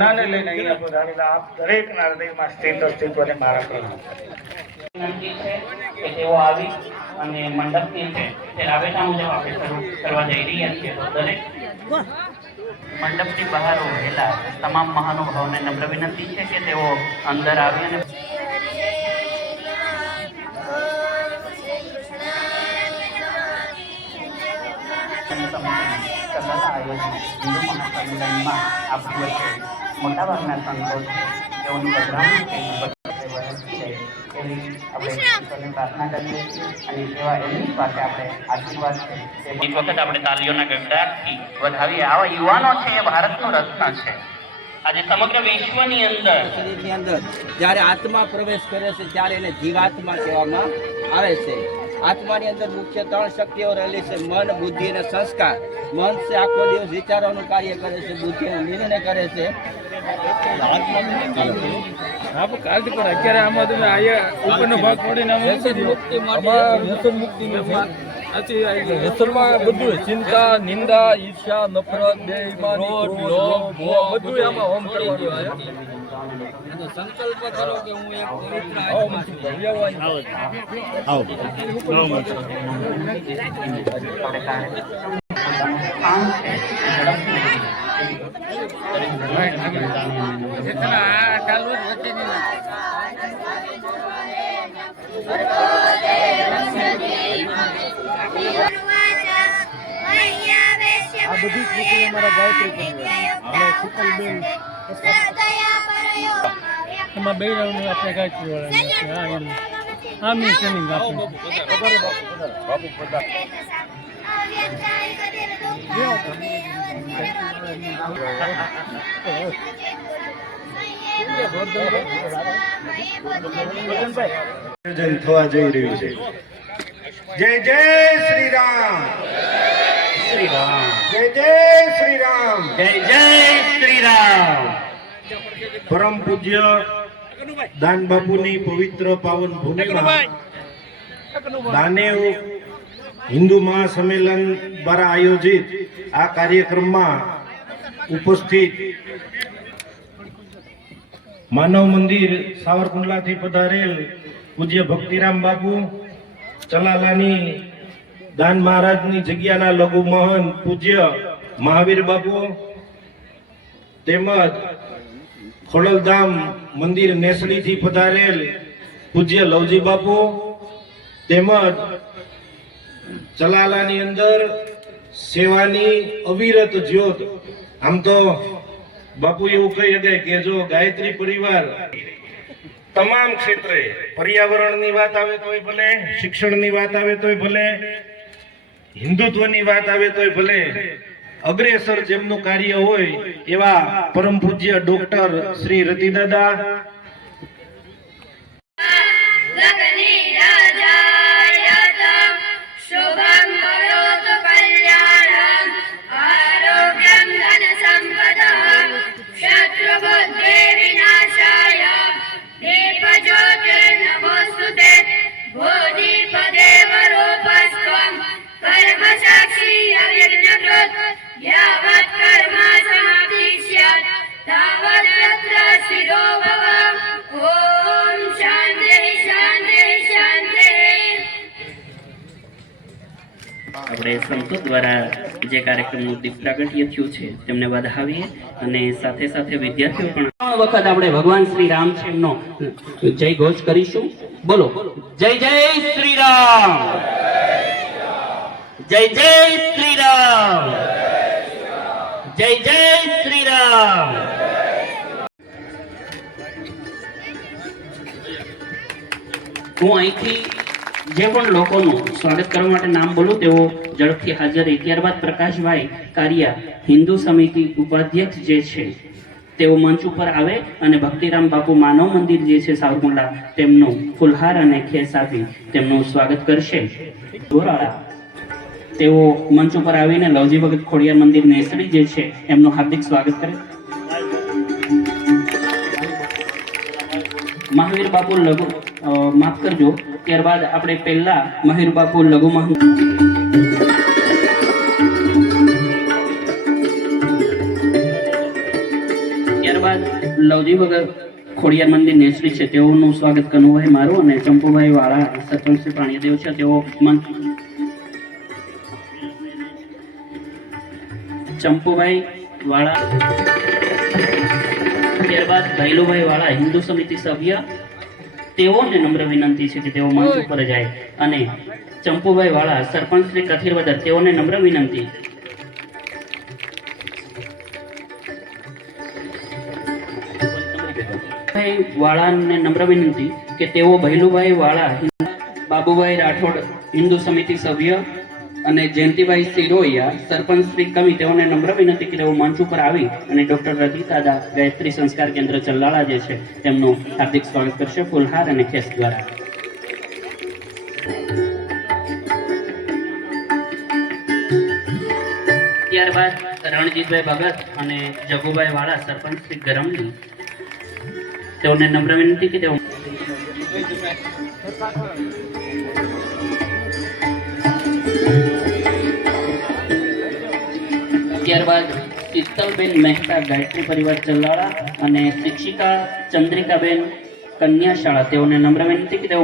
નાને લઈને અહીંયા પધારેલા આપ દરેકના હૃદયમાં સ્થિત અસ્તિત્વને મારા પ્રણામ. વિનંતી છે કે તેઓ આવી અને મંડપની છે તે રાબેતા મુજબ આપણે શરૂ કરવા જઈ રહ્યા છીએ. તો દરેક મંડપની બહાર ઉભેલા તમામ મહાનુભાવોને નમ્ર વિનંતી છે કે તેઓ અંદર આવી અને મોટાભાગના સંતો છે તેઓની પધરામણી થઈ આપણે પ્રાર્થના કરીએ છીએ અને સેવા એમની પાસે આપણે આશીર્વાદ છે એક વખત આપણે તાલીઓના ગગડાટથી વધાવીએ. આવા યુવાનો છે એ ભારતનું રત્ન છે. આજે સમગ્ર વિશ્વની અંદર જ્યારે આત્મા પ્રવેશ કરે છે ત્યારે એને જીવાત્મા કહેવામાં આવે છે. આત્માની અંદર મુખ્ય 3 શક્તિઓ રહેલી છે: મન, બુદ્ધિ અને સંસ્કાર. મન છે આખો દિવસ વિચારોનું કાર્ય કરે છે, બુદ્ધિ નિર્ણય કરે છે. અત્યારે આમાં તમે આયા ઉપરનો ભાગ છોડીને વ્યસનમાં બધું ચિંતા, નિંદા, ઈર્ષ્યા, નફરત, બેઈમાની, લોભ, બધું આમાં હોમ કરવાનું. સંકલ્પ કરો કે હું એક પવિત્ર આત્મા છું. આ બધી કૃતિ અમારા ગાયત્રી પરિવાર શીતલબેન એમાં બે રાઉન્ડ આપણે ગાયત્રી વાળા આમની ટ્રેનિંગ આપે. આયોજન થવા જઈ રહ્યું છે. જય જય શ્રી રામ, શ્રી રામ, જય જય શ્રી રામ, જય જય શ્રી રામ. પરમ પૂજ્ય દાન બાપુની પવિત્ર પાવન ભૂમિમાં દાનેવ હિન્દુ મહાસંમેલન દ્વારા આયોજિત આ કાર્યક્રમમાં ઉપસ્થિત માનવ મંદિર સાવરકુંડલાથી પધારેલ પૂજ્ય ભક્તિરામ બાપુ, ચલાલાની દાન મહારાજની જગ્યાના લઘુ મહંત પૂજ્ય મહાવીર બાપુ, તેમજ ખોડલધામ મંદિર નેસડીથી પધારેલ પૂજ્ય લવજી બાપુ, તેમજ ચલાલાની અંદર સેવાની અવિરત જ્યોત. આમ તો બાપુ એવું કહી શકાય કે જો ગાયત્રી પરિવાર તમામ ક્ષેત્રે પર્યાવરણની વાત આવે તોય ભલે, શિક્ષણની વાત આવે તોય ભલે, હિન્દુત્વની વાત આવે તોય ભલે, અગ્રેસર જેમનું કાર્ય હોય એવા પરમ પૂજ્ય ડોક્ટર શ્રી રતિદાદા, આપણે સંતો દ્વારા જે કાર્યક્રમનું દીપ પ્રાગટ્ય થયું છે તેમને વધાવીએ અને સાથે સાથે વિદ્યાર્થીઓ પણ વખત આપણે ભગવાન શ્રી રામ છે એમનો જય ઘોષ કરીશું. બોલો જય જય શ્રી રામ, જય જય શ્રી રામ, જય જય શ્રી રામ. હું અહીંથી જે પણ લોકોનું સ્વાગત કરવા માટે નામ બોલું તેઓ ઝડપથી હાજર રહી. ત્યારબાદ પ્રકાશભાઈ કારિયા, હિન્દુ સમિતિ ઉપાધ્યક્ષ જે છે, તેઓ મંચ ઉપર આવે અને ભક્તિરામ બાપુ માનવ મંદિર જે છે સાવરકુંડલા તેમનું ફુલહાર અને ખેસ આપી તેમનું સ્વાગત કરશે. ધોરાળા તેઓ મંચ ઉપર આવીને લવજી ભગત ખોડિયાર મંદિર નેસડી જે છે એમનું હાર્દિક સ્વાગત કરે. મહાવીર બાપુ લઘુ માફ કરજો, ત્યારબાદ આપણે પહેલા મહાવીર બાપુ લઘુ મહંત ત્યારબાદ લવજી વગર ખોડિયાર મંદિર નેસડી છે તેઓનું સ્વાગત કનુભાઈ મારું અને ચંપુભાઈ વાળા સરપંચ શ્રી પાણીદેવ છે તેઓ ચંપુભાઈ વાળા, ત્યારબાદ ભૈલુભાઈ વાળા હિન્દુ સમિતિ સભ્ય, તેઓને નમ્ર વિનંતી છે કે તેઓ મંચ ઉપર જાય. અને ચંપુભાઈ વાળા સરપંચ શ્રી કથિરવદર, તેઓને નમ્ર વિનંતી. વાળાને નમ્ર વિનંતી કે તેઓ ભૈલુભાઈ વાળા, બાબુભાઈ રાઠોડ હિન્દુ સમિતિ સભ્ય અને જયંતિભાઈ સિરોયા સરપંચ શ્રી કવિ, તેઓને નમ્ર વિનંતી કે તેઓ મંચ ઉપર આવી અને ડોક્ટર રતિદાદા ગાયત્રી સંસ્કાર કેન્દ્ર ચલ્લાળા જે છે તેમનું હાર્દિક સ્વાગત કરશે ફૂલહાર અને ખેસ દ્વારા. ત્યારબાદ રણજીતભાઈ ભગત અને જગુભાઈ વાળા સરપંચ શ્રી ગરમની, તેઓને નમ્ર વિનંતી કે તેઓ ત્યારબાદ શીતલબેન મહેતા ગાયત્રી પરિવાર ચલ્લાળા અને શિક્ષિકા ચંદ્રિકાબેન કન્યા શાળા, તેઓને નમ્ર વિનંતી કે તેઓ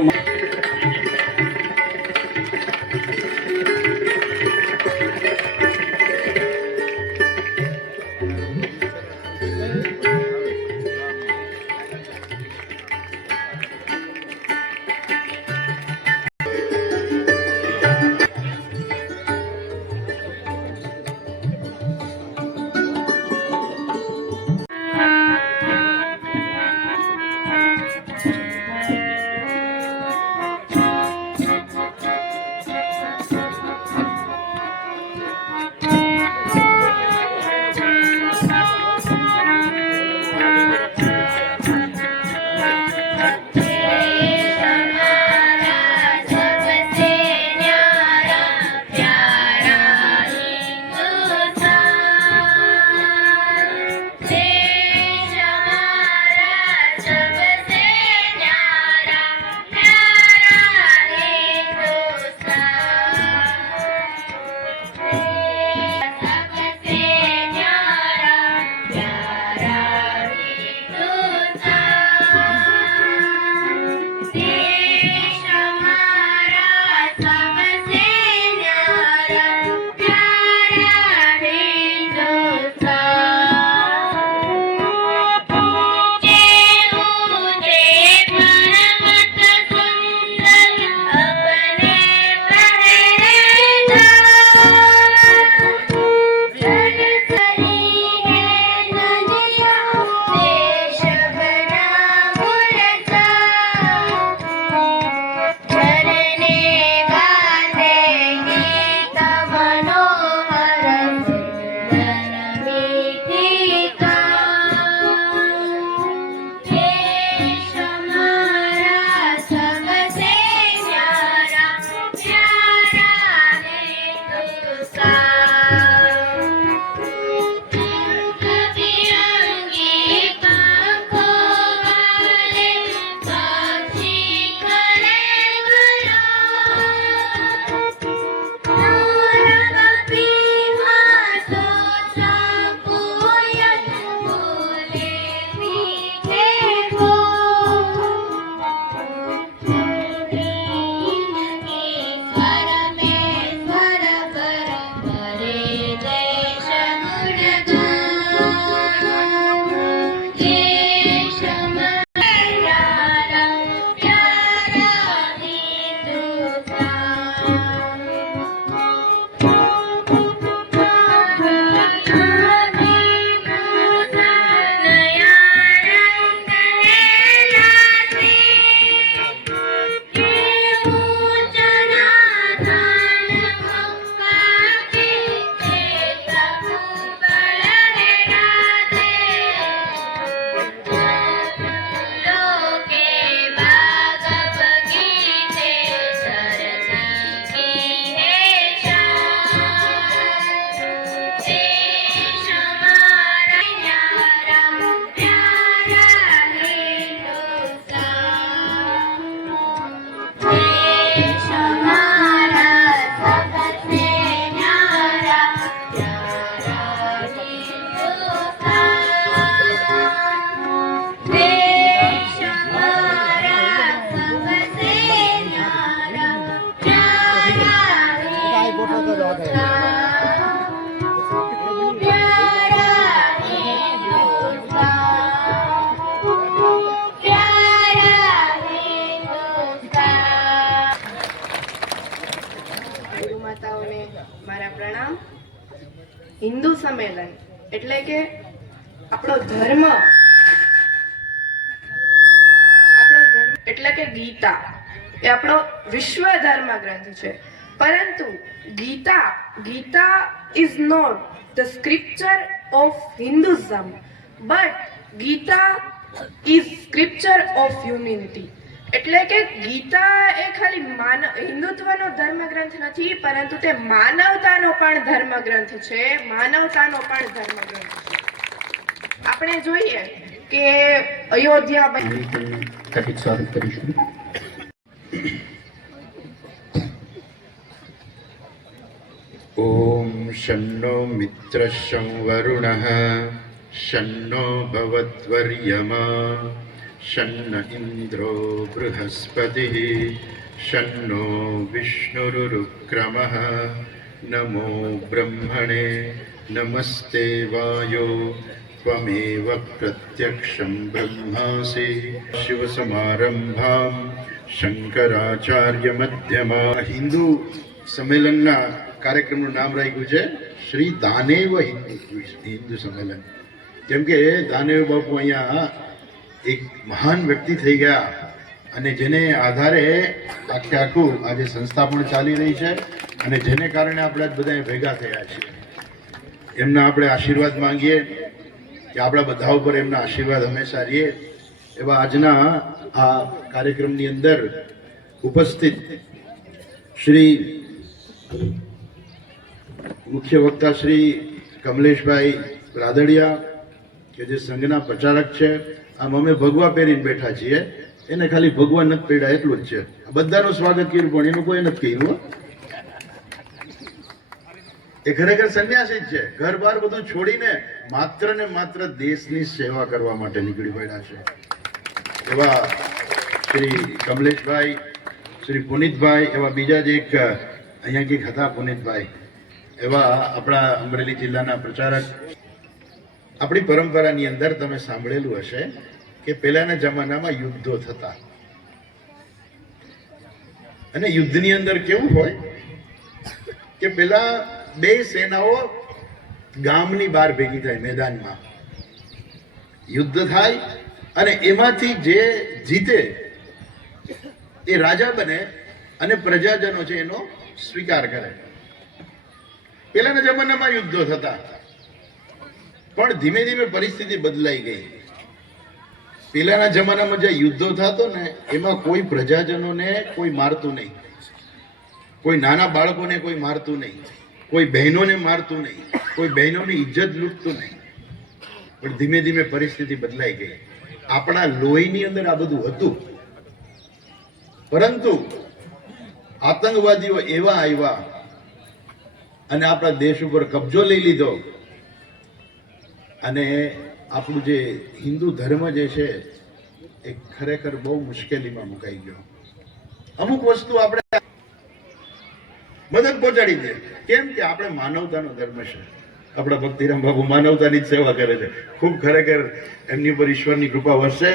હિન્દુ સંમેલન એટલે કે આપણો ધર્મ એટલે કે ગીતા એ આપણો વિશ્વ ધર્મ ગ્રંથ છે. પરંતુ Gita is not the scripture of Hinduism, but Gita is scripture of humanity. એટલે કે ગીતા એ ખાલી હિન્દુત્વનો ધર્મગ્રંથ નથી, પરંતુ તે માનવતાનો પણ ધર્મગ્રંથ છે. આપણે જોઈએ કે અયોધ્યા સ્વાગત કરીશું. ॐ शन्नो मित्रशं वरुणः शन्नो भवद्वर्यमा शन्न इन्द्रो बृहस्पतिः शन्नो विष्णुरुक्रमः नमो ब्रह्मणे नमस्ते वायो त्वमेव प्रत्यक्षं ब्रह्मासि शिवसमारम्भां शङ्कराचार्यमध्यमा हिंदू સંમેલનના કાર્યક્રમનું નામ રાખ્યું છે શ્રી દાનેવ હિન્દુ સંમેલન. કેમ કે દાનેવ બાપુ અહીંયા એક મહાન વ્યક્તિ થઈ ગયા અને જેને આધારે આખું આજે સંસ્થા પણ ચાલી રહી છે અને જેને કારણે આપણે બધા ભેગા થયા છીએ. એમના આપણે આશીર્વાદ માંગીએ કે આપણા બધા ઉપર એમના આશીર્વાદ હંમેશા રહીએ. એવા આજના આ કાર્યક્રમની અંદર ઉપસ્થિત શ્રી મુખ્ય વક્તા શ્રી કમલેશભાઈ રાદડિયા કે જે સંઘના પ્રચારક છે. આમ અમે ભગવા પહેરીને બેઠા છીએ, એને ખાલી ભગવા નથી પહેર્યા એટલું જ છે. બધાનું સ્વાગત કર્યું પણ એનું કોઈ નથી કર્યું. એ ખરેખર સંન્યાસી જ છે. ઘર બાર બધું છોડીને માત્ર ને માત્ર દેશની સેવા કરવા માટે નીકળી પડ્યા છે. એવા શ્રી કમલેશભાઈ, શ્રી પુનિતભાઈ, એવા બીજા જ એક અહીંયા કંઈક હતા પુનિતભાઈ, એવા આપણા અમરેલી જિલ્લાના પ્રચારક. આપણી પરંપરાની અંદર તમે સાંભળેલું હશે કે પહેલાના જમાનામાં યુદ્ધો થતા અને યુદ્ધની અંદર કેવું હોય કે પેલા બે સેનાઓ ગામની બહાર ભેગી થાય, મેદાનમાં યુદ્ધ થાય અને એમાંથી જે જીતે એ રાજા બને અને પ્રજાજનો છે એનો સ્વીકાર કરે. પહેલાના જમાનામાં યુદ્ધો થતા, પણ ધીમે ધીમે પરિસ્થિતિ બદલાઈ ગઈ. પહેલાના જમાનામાં જે યુદ્ધો થતો ને એમાં કોઈ પ્રજાજનોને કોઈ મારતું નહીં, કોઈ નાના બાળકોને કોઈ મારતું નહીં, કોઈ બહેનોને મારતું નહીં, કોઈ બહેનોની ઇજ્જત લૂંટતું નહીં. પણ ધીમે ધીમે પરિસ્થિતિ બદલાઈ ગઈ. આપણા લોહીની અંદર આ બધું હતું, પરંતુ આતંકવાદીઓ એવા આવ્યા અને આપણા દેશ ઉપર કબજો લઈ લીધો અને આપણું જે હિન્દુ ધર્મ જે છે એ ખરેખર બહુ મુશ્કેલીમાં મુકાઈ ગયો. અમુક વસ્તુ આપણે મદદ પહોંચાડી દે, કેમ કે આપણે માનવતાનો ધર્મ છે. આપણા ભક્તિરામ બાબુ માનવતાની જ સેવા કરે છે. ખૂબ ખરેખર એમની ઉપર ઈશ્વરની કૃપા વરસે.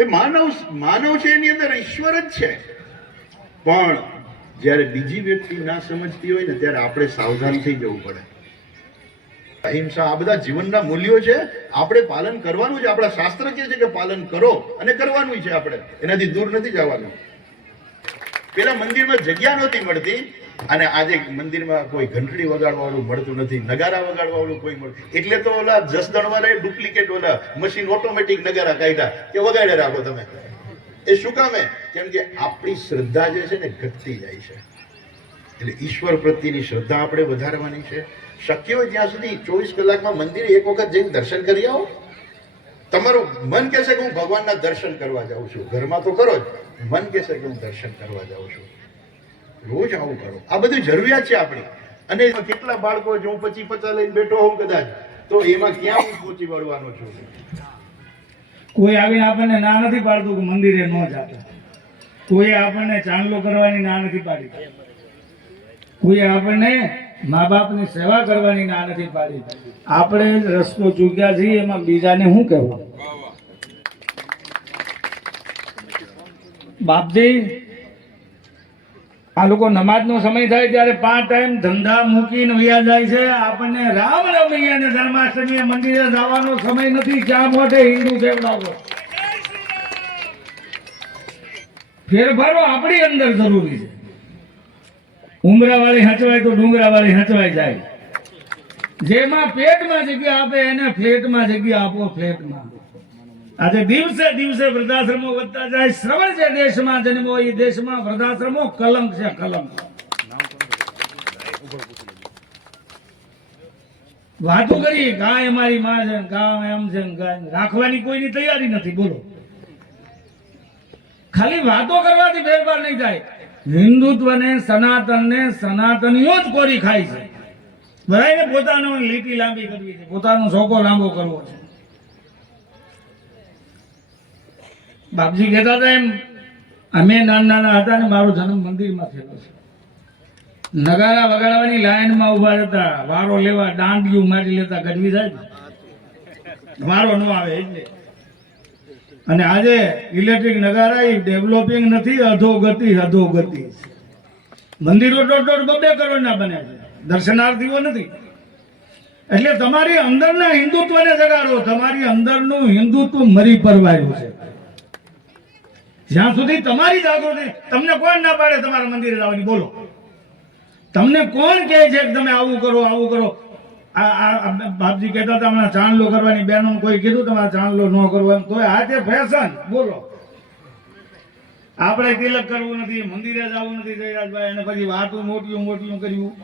એ માનવ છે, એની અંદર ઈશ્વર જ છે. પણ જ્યારે બીજી વ્યક્તિ ના સમજતી હોય ને ત્યારે આપણે સાવધાન થઈ જવું પડે. અહિંસા, આ બધા જીવનના મૂલ્યો છે, આપણે પાલન કરવાનું છે. આપણા શાસ્ત્ર કહે છે કે પાલન કરો અને કરવાનું છે. આપણે એનાથી દૂર નથી જવાનું. પેલા મંદિરમાં જગ્યા નહોતી મળતી અને આજે મંદિરમાં કોઈ ઘંટડી વગાડવા વાળું મળતું નથી, નગારા વગાડવા વાળું કોઈ મળતું. એટલે તો ઓલા જસદણવાળાએ ડુપ્લિકેટ ઓલા મશીન ઓટોમેટિક નગારા કાઢ્યા કે વગાડે રાખો તમે. એ શું કામે? કેમ કે આપણી શ્રદ્ધા જે છે ને ઘટતી જાય છે. એટલે ઈશ્વર પ્રત્યેની શ્રદ્ધા આપણે વધારવાની છે. શક્ય હોય ત્યાં સુધી 24 કલાકમાં મંદિરે એક વખત જઈને દર્શન કરી આવો. તમારું મન કહેશે કે હું ભગવાનના દર્શન કરવા જાઉં છું. ઘરમાં તો કરો જ, મન કહેશે કે હું દર્શન કરવા જાઉં છું. રોજ આવું કરો. આ બધી જરૂરિયાત છે આપણી. અને કેટલા બાળકો જો હું 25-50 લઈને બેઠો હોઉં કદાચ, તો એમાં ક્યાં હું પહોંચી વળવાનો છું? કોઈ આવીને આપણને ના નથી પાડતું કે મંદિરે ન જાતા. કોઈ આપણને ચાંદલો કરવાની ના નથી પાડી. કોઈ આપણને મા બાપની સેવા કરવાની ના નથી પાડી. આપણે રસ્તો ચૂક્યા છીએ, એમાં બીજાને શું કહેવું? બાપજી, આ લોકો નમાજનો સમય થાય ત્યારે 5 ટાઈમ ધંધા મૂકીને વયા જાય છે. આપણને રામનવમી અને જન્માષ્ટમી મંદિરે જવાનો સમય નથી. ક્યાં મોટે હિન્દુ કેવડાવો. ફેરફારો આપણી અંદર જરૂરી છે. ઉમરાવાળી હચવાય તો ડુંગરાવાળી હચવાઈ જાય. જેમાં પેટમાં જગ્યા આપે એને ફ્લેટમાં જગ્યા આપો. ફ્લેટમાં આજે દિવસે દિવસે વૃદ્ધાશ્રમો વધતા જાય. શ્રવણ જે દેશમાં જન્મો એ દેશમાં વૃદ્ધાશ્રમો કલંક છે. કલંક. વાતો કરી ગાય અમારી માં છે, ગાય એમ છે, ગાય રાખવાની કોઈની તૈયારી નથી. બોલો, ખાલી વાતો કરવાથી ફેરફાર નહીં થાય. હિન્દુત્વને સનાતનને સનાતનીઓ જ કોરી ખાય છે. બધાને પોતાનો લીટી લાંબી કરવી છે, પોતાનો સોકો લાંબો કરવો છે. બાપજી કહેતા હતા એમ, અમે નાના હતા ને મારો જન્મ મંદિરમાં થયેલો છે. નગારા વગાડવાની લાઈનમાં ઉભા રહેતા, વારો લેવા દાંડિયું મારી લેતા. ગઢવી સાહેબ વારો ન આવે એટલે. અને આજે ઇલેક્ટ્રિક નગારા એ ડેવલપિંગ નથી, અધોગતિ. અધોગતિ. મંદિરો 1.5-2 કરોડના બને છે, દર્શનાર્થીઓ નથી. એટલે તમારી અંદરના હિન્દુત્વને જગાડો. તમારી અંદરનું હિન્દુત્વ મરી પરવાયું છે. જ્યાં સુધી તમારી જાગૃતિ, તમને કોણ ના પાડે તમારા મંદિરે જવાની? બોલો, તમને કોણ કહે છે કે તમે આવું કરો, આવું કરો? આ બાપજી કહેતા હતા હમણાં ચાંદલો કરવાની, બહેનો કોઈ કીધું તમારે ચાંદલો ન કરવો એમ, તોય આજે ફેશન. બોલો, આપણે તિલક કરવું નથી, મંદિરે જવું નથી જયરાજભાઈ, અને પછી વાતું મોટિયું મોટિયું કર્યું.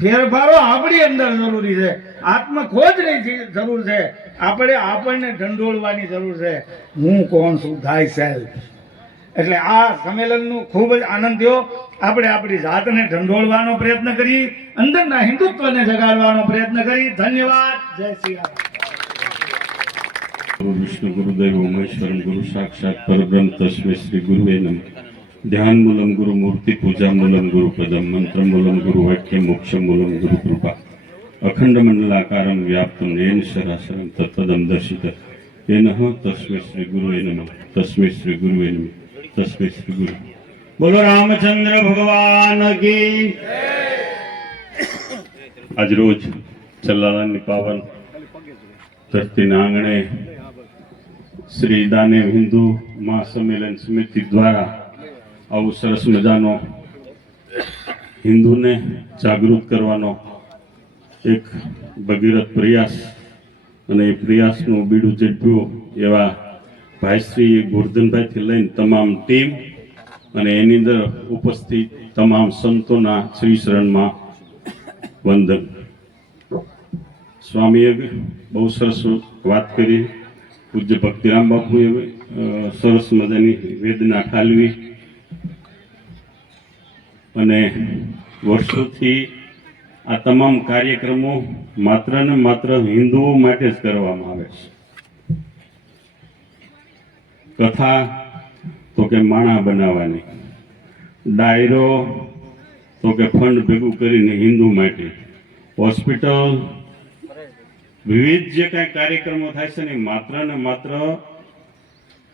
ફેરફારો આપણી અંદર જરૂરી છે. આત્મખોજની જરૂર છે. આપણને ઢંઢોળવાની જરૂર છે. હું કોણ છું, થાય સેલ્ફ. એટલે આ સંમેલનનું ખૂબ જ આનંદ થયો. આપણે આપણી જાતને ઢંઢોળવાનો પ્રયત્ન કરી, અંદરના હિન્દુત્વને જગાડવાનો પ્રયત્ન કરી. ધન્યવાદ. જય શ્રી રામ. વિષ્ણુ ગુરુદેવ મહેશ્વરમ ગુરુ સાક્ષાત પરબ્રહ્મ તસ્મે શ્રી ગુરુવે નમઃ. ધ્યાન મૂલમ ગુરુ મૂર્તિ પૂજા મૂલમ ગુરુ પદમ મંત્ર મૂલમ ગુરુ વાક્ય મોક્ષ મૂલમ ગુરુ કૃપા અખંડ મંડલાકારમ વ્યાપ્તમ યેન સરાસરમ તત્પદમ દર્શિત એનઃ તસ્મે શ્રી ગુરુવે નમઃ. તસ્મે શ્રી ગુરુવે નમઃ. તસ્મે શ્રી ગુરુ. બોલો રામચંદ્ર ભગવાન કી. આજ રોજ ચલ્લાલાની પાવન ધરતીના આંગણે શ્રી દાનેવ હિન્દુ મહાસંમેલન સમિતિ દ્વારા આવું સરસ મજાનો હિન્દુને જાગૃત કરવાનો એક ભગીરથ પ્રયાસ, અને એ પ્રયાસનું બીડું ઝડપ્યું એવા ભાઈ શ્રી ગોરધનભાઈથી લઈને તમામ ટીમ અને એની અંદર ઉપસ્થિત તમામ સંતોના શ્રી શરણમાં વંદન. સ્વામીએ બહુ સરસ વાત કરી. પૂજ્ય ભક્તિરામ બાપુએ સરસ મજાની વેદના ઠાલવી. અને વર્ષોથી આ તમામ કાર્યક્રમો માત્ર ને માત્ર હિન્દુઓ માટે જ કરવામાં આવે છે. કથા તો કે માણા બનાવવાની, ડાયરો તો કે ફંડ ભેગું કરીને હિન્દુ માટે, હોસ્પિટલ, વિવિધ જે કાંઈ કાર્યક્રમો થાય છે ને માત્ર ને માત્ર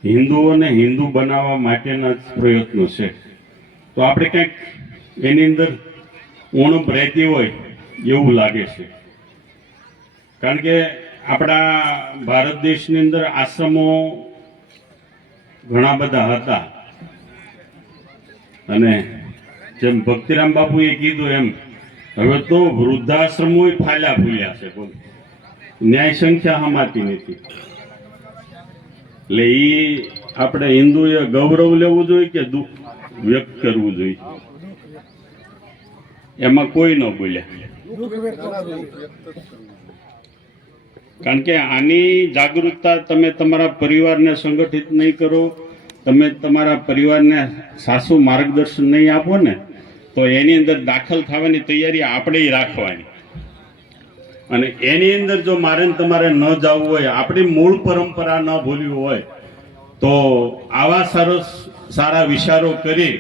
હિન્દુઓને હિન્દુ બનાવવા માટેના જ પ્રયત્નો છે. તો આપણે કંઈક એની અંદર ઉણપ રહેતી હોય એવું લાગે છે. કારણ કે આપણા ભારત દેશની અંદર આશ્રમો ઘણા બધા હતા, અને જેમ ભક્તિરામ બાપુએ કીધું એમ હવે તો વૃદ્ધાશ્રમો ફાલ્યા ફૂલ્યા છે. ન્યાય સંખ્યા હમાતી નથી. એટલે એ આપણે હિન્દુએ ગૌરવ લેવું જોઈએ કે દુઃખ વ્યક્ત કરવું જોઈએ? એમાં કોઈ ન બોલ્યા. કારણ કે આની જાગૃતતા તમે તમારા પરિવારને સંગઠિત નહીં કરો, તમે તમારા પરિવારને સાસુ માર્ગદર્શન નહીં આપો ને, તો એની અંદર દાખલ થવાની તૈયારી આપણે રાખવાની. અને એની અંદર જો મારે તમારે ન જવું હોય, આપણી મૂળ પરંપરા ન ભૂલવી હોય, તો આવા સારા વિચારો કરી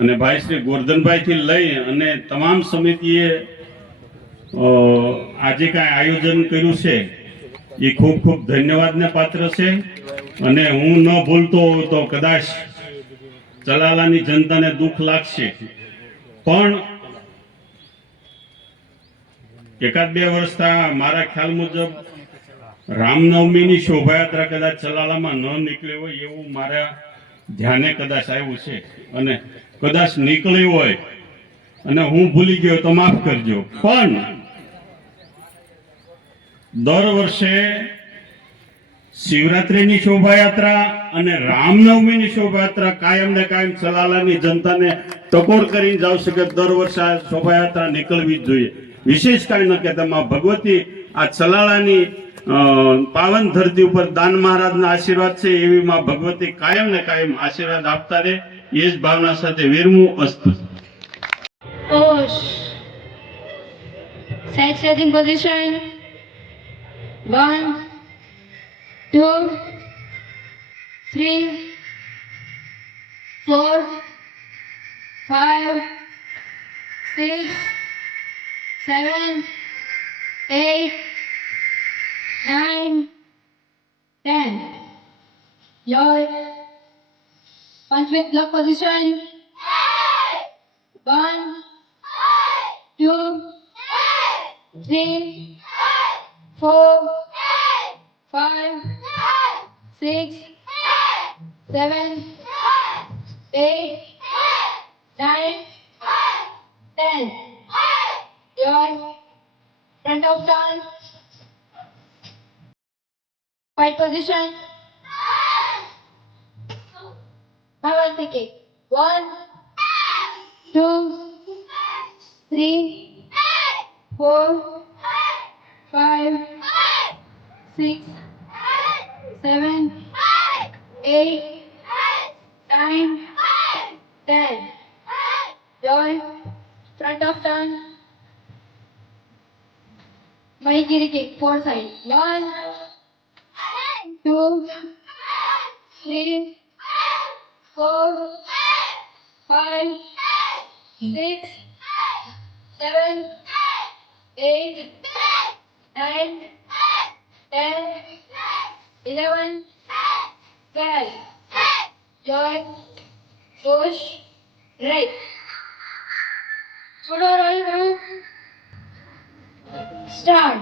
અને ભાઈ શ્રી ગોરધનભાઈથી લઈ અને તમામ સમિતિએ આજે કાંઈ આયોજન કર્યું છે એ ખૂબ ખૂબ ધન્યવાદને પાત્ર છે. અને હું ન ભૂલતો હોઉં તો કદાચ ચલાલાની જનતાને દુઃખ લાગશે, પણ એકાદ બે વર્ષથી મારા ખ્યાલ મુજબ રામનવમીની શોભાયાત્રા કદાચ ચલાલામાં ન નીકળી હોય એવું મારા ધ્યાને કદાચ આવ્યું છે, અને કદાચ નીકળી હોય અને હું ભૂલી ગયો તો માફ કરજો, પણ દર વર્ષે શિવરાત્રીની શોભાયાત્રા અને રામનવમીની શોભાયાત્રા કાયમ ને કાયમ ચલાલાની જનતાને ટકોર કરીને જ આવશે કે દર વર્ષે આ શોભાયાત્રા નીકળવી જ જોઈએ. વિશેષ કાંઈ ન કહેતા માં ભગવતી આ ચલાલાની પાવન ધરતી ઉપર દાન મહારાજના આશીર્વાદ છે, એવી માં ભગવતી કાયમ ને કાયમ આશીર્વાદ આપતા રહે, એ જ ભાવના સાથે વિરમું અસ્તુ. Push. Side stretching position. 1, 2, 3, 4, 5, 6, 7, 8, 9, 10. Your punch with block position. 1, 2, 3, 4, 5, 6, 7, 8, 9, 10. Your front of turn. Fight position. Power kick. 1, 2, 3, 4, 5, 6, 7, 8, 9, 10. Your front of turn. Mahigiri kick, 4 side. 1, 2, 3, 4, 5, 6, 7, 8, 9, 10, 11, 12. Join, push, right. Photo roll round. Start.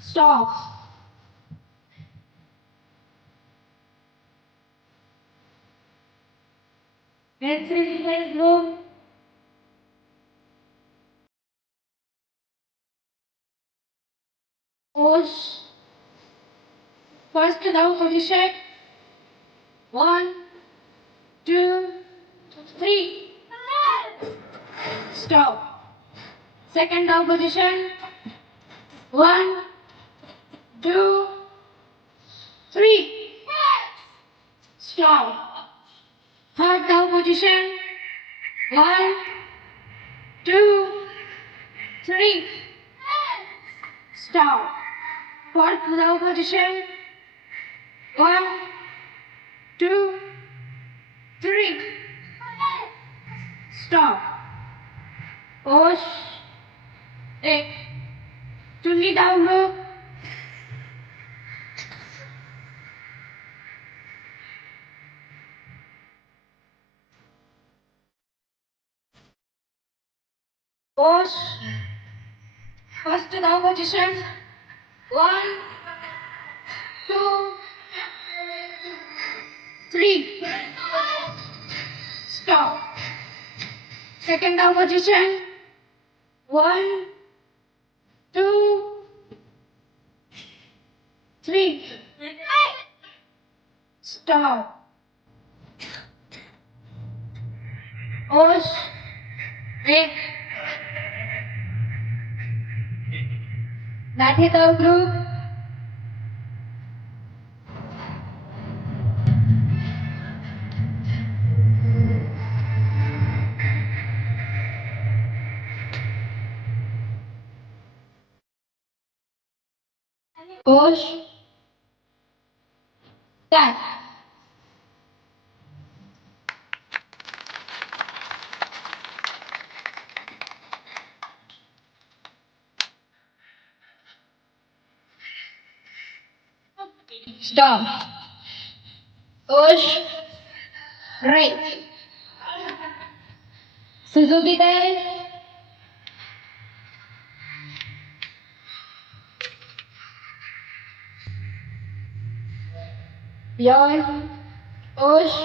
Stop. Next is room. Push. First down position. 1, 2, 3. Stop. Second down position. 1, 2, 3. Stop. Third down position. 1, 2, 3. Stop. Fourth down position. 1, 2, 3. Stop. Push. Take. Fully down low. Push. First down position. 1, 2, 3. Stop. Second down position. 1, 2, 3. Stop. Push. Break. Lathi down group. Push. Start. Stop. Push. Right. Suzuki there. Yawn. Push.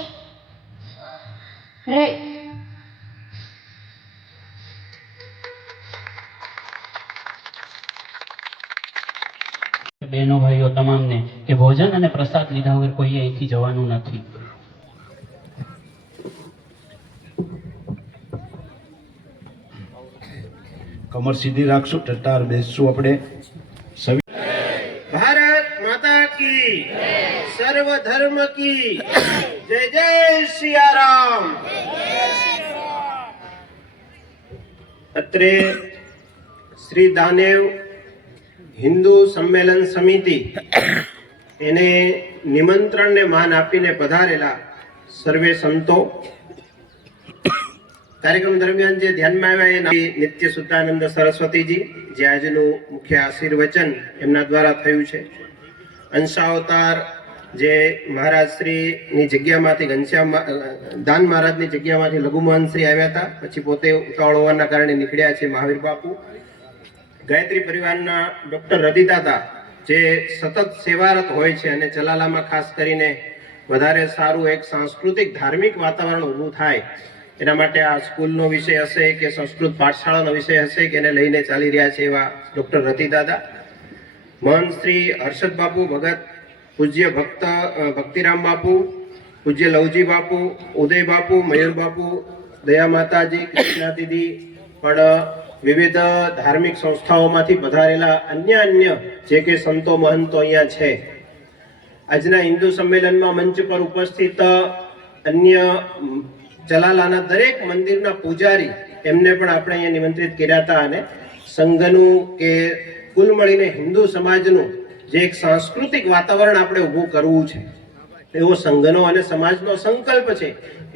Right. બહેનો ભાઈઓ તમામને કે ભોજન અને પ્રસાદ લીધા વગર કોઈએ અહીંથી જવાનું નથી. કમર સીધી રાખશું, ટટ્ટાર બેસશું આપણે. ભારત માતા કી સર્વ ધર્મ કી જય જય સિયારામ. અત્રે શ્રી દાનેવ હિન્દુ સંમેલન સમિતિ એને નિમંત્રણને માન આપીને પધારેલા સર્વે સંતો, કાર્યક્રમ દરમિયાન જે ધ્યાનમાં આવ્યા એ નિત્ય શુદ્ધાનંદ સરસ્વતીજી, જે આજનું મુખ્ય આશીર્વચન એમના દ્વારા થયું છે. અંશાવતાર જે મહારાજ શ્રીની જગ્યામાંથી ઘનશ્યામ દાન મહારાજની જગ્યામાંથી લઘુમહંત શ્રી આવ્યા હતા, પછી પોતે ઉતાવળ હોવાના કારણે નીકળ્યા છે મહાવીર બાપુ. ગાયત્રી પરિવારના ડોક્ટર રદિદાદા જે સતત સેવારત હોય છે અને ચલાલામાં ખાસ કરીને વધારે સારું એક સાંસ્કૃતિક ધાર્મિક વાતાવરણ ઊભું થાય એના માટે આ સ્કૂલનો વિષય હશે કે સંસ્કૃત પાઠશાળાનો વિષય હશે કે એને લઈને ચાલી રહ્યા છે એવા ડોક્ટર રતિદાદા, મહંત શ્રી હર્ષદ બાપુ ભગત, પૂજ્ય ભક્તિરામ બાપુ, પૂજ્ય લવજી બાપુ, ઉદય બાપુ, મયુર બાપુ, દયા માતાજી, કૃષ્ણા દીદી, પણ વિવિધ ધાર્મિક સંસ્થાઓમાંથી પધારેલા અન્ય જે કે સંતો મહંતો અહીંયા છે. આજના હિન્દુ સંમેલનમાં મંચ પર ઉપસ્થિત અન્ય જલાલાના દરેક મંદિરના પૂજારી, એમને પણ આપણે અહીંયા નિમંત્રિત કર્યા હતા અને સંઘનું કે કુલ મળીને હિન્દુ સમાજનું જે એક સાંસ્કૃતિક વાતાવરણ આપણે ઊભું કરવું છે એવો સંઘનો અને સમાજનો સંકલ્પ છે.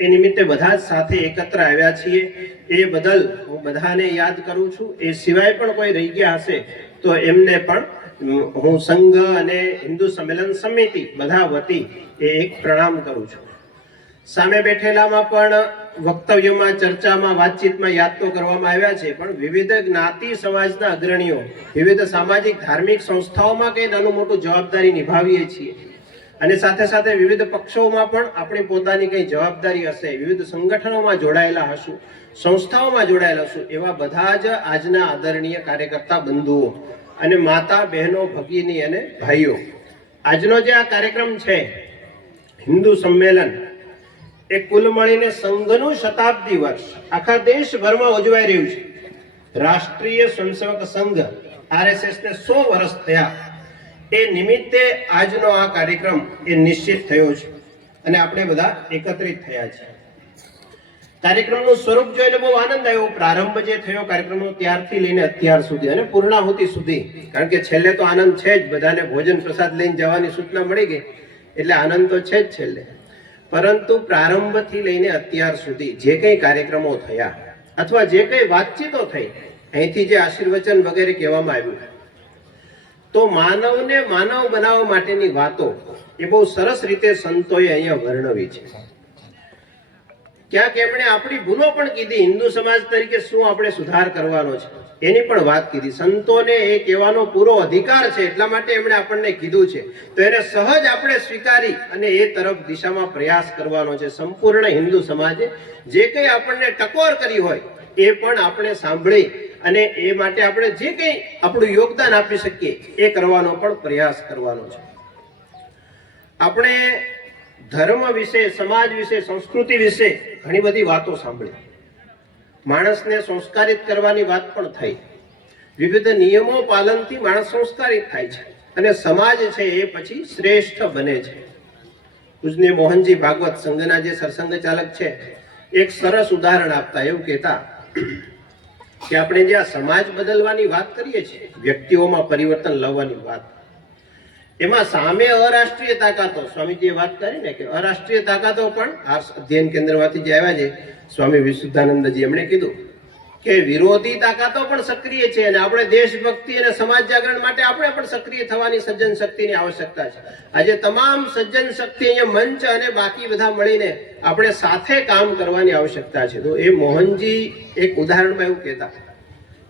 એ નિમિત્તે બધા જ સાથે એકત્ર આવ્યા છીએ. એ બદલ હું બધાને યાદ કરું છું. એ સિવાય પણ કોઈ રહી ગયા હશે તો એમને પણ હું સંઘ અને હિન્દુ સંમેલન સમિતિ બધા વતી એક પ્રણામ કરું છું. સામે બેઠેલામાં પણ વક્તવ્યમાં, ચર્ચામાં, વાતચીતમાં યાદ તો કરવામાં આવ્યા છે, પણ વિવિધ જ્ઞાતિ સમાજના અગ્રણીઓ વિવિધ સામાજિક ધાર્મિક સંસ્થાઓમાં કંઈ નાનું મોટું જવાબદારી નિભાવીએ છીએ અને સાથે સાથે વિવિધ પક્ષોમાં પણ આપણી પોતાની કંઈ જવાબદારી હશે, વિવિધ સંગઠનોમાં જોડાયેલા હશું, સંસ્થાઓમાં જોડાયેલા હશું, એવા બધા જ આજના આદરણીય કાર્યકર્તા બંધુઓ અને માતા બહેનો, ભગીની અને ભાઈઓ, આજનો જે આ કાર્યક્રમ છે હિન્દુ સંમેલન, એ કુલ મળીને સંઘનું શતાબ્દી વર્ષ આખા દેશભરમાં ઉજવાઈ રહ્યું છે. રાષ્ટ્રીય સ્વયંસેવક સંઘ RSS ને 100 વર્ષ થયા. એ નિમિત્તે આજનો આ કાર્યક્રમ એ નિશ્ચિત થયો છે અને આપણે બધા એકત્રિત થયા છે. કાર્યક્રમનું સ્વરૂપ જોઈને બહુ આનંદ આવ્યો. પ્રારંભ જે થયો કાર્યક્રમનો ત્યારથી લઈને અત્યાર સુધી અને પૂર્ણાહુતિ સુધી, કારણ કે છેલ્લે તો આનંદ છે જ, બધાને ભોજન પ્રસાદ લઈને જવાની સૂચના મળી ગઈ એટલે આનંદ તો છે જ છેલ્લે. પરંતુ પ્રારંભથી લઈને અત્યાર સુધી જે કંઈ કાર્યક્રમો થયા અથવા જે કંઈ વાતચીતો થઈ, અહીંથી જે આશીર્વચન વગેરે કહેવામાં આવ્યું, તો માનવને માનવ બનાવવા માટેની વાતો એ બહુ સરસ રીતે સંતોએ અહીંયા વર્ણવી છે. ક્યાંક એમણે આપણી ભૂલો પણ કીધી, હિન્દુ સમાજ તરીકે શું આપણે સુધાર કરવાનો છે એની પણ વાત કીધી. સંતોને એ કહેવાનો પૂરો અધિકાર છે, એટલા માટે એમણે આપણને કીધું છે, તો એને સહજ આપણે સ્વીકારી અને એ તરફ દિશામાં પ્રયાસ કરવાનો છે. સંપૂર્ણ હિન્દુ સમાજે જે કંઈ આપણને ટકોર કરી હોય એ પણ આપણે સાંભળી અને એ માટે આપણે જે કંઈ આપણું યોગદાન આપી શકીએ એ કરવાનો પણ પ્રયાસ કરવાનો છે. આપણે ધર્મ વિશે, સમાજ વિશે, સંસ્કૃતિ વિશે ઘણી બધી વાતો સાંભળી. માણસને સંસ્કારિત કરવાની વાત પણ થઈ. વિવિધ નિયમો પાલનથી માણસ સંસ્કારિત થાય છે અને સમાજ છે એ પછી શ્રેષ્ઠ બને છે. પૂજ્ય મોહનજી ભાગવત સંઘના જે સરસંઘ ચાલક છે, એક સરસ ઉદાહરણ આપતા એવું કહેતા કે આપણે જે આ સમાજ બદલવાની વાત કરીએ છીએ, વ્યક્તિઓમાં પરિવર્તન લાવવાની વાત, એમાં સામે અરાષ્ટ્રીય તાકાતો, સ્વામીજીએ વાત કરી ને કે અરાષ્ટ્રીય તાકાતો પણ આ અધ્યયન કેન્દ્રમાંથી જે આવ્યા છે સ્વામી વિશુદ્ધાનંદજી, એમણે કીધું કે વિરોધી તાકાતો પણ સક્રિય છે અને આપણે દેશભક્તિ અને સમાજ જાગરણ માટે આપણે પણ સક્રિય થવાની સજ્જન શક્તિની આવશ્યકતા છે. આજે તમામ સજ્જન શક્તિ અહીંયા મંચ અને બાકી બધા મળીને આપણે સાથે કામ કરવાની આવશ્યકતા છે. તો એ મોહનજી એક ઉદાહરણમાં એવું કહેતા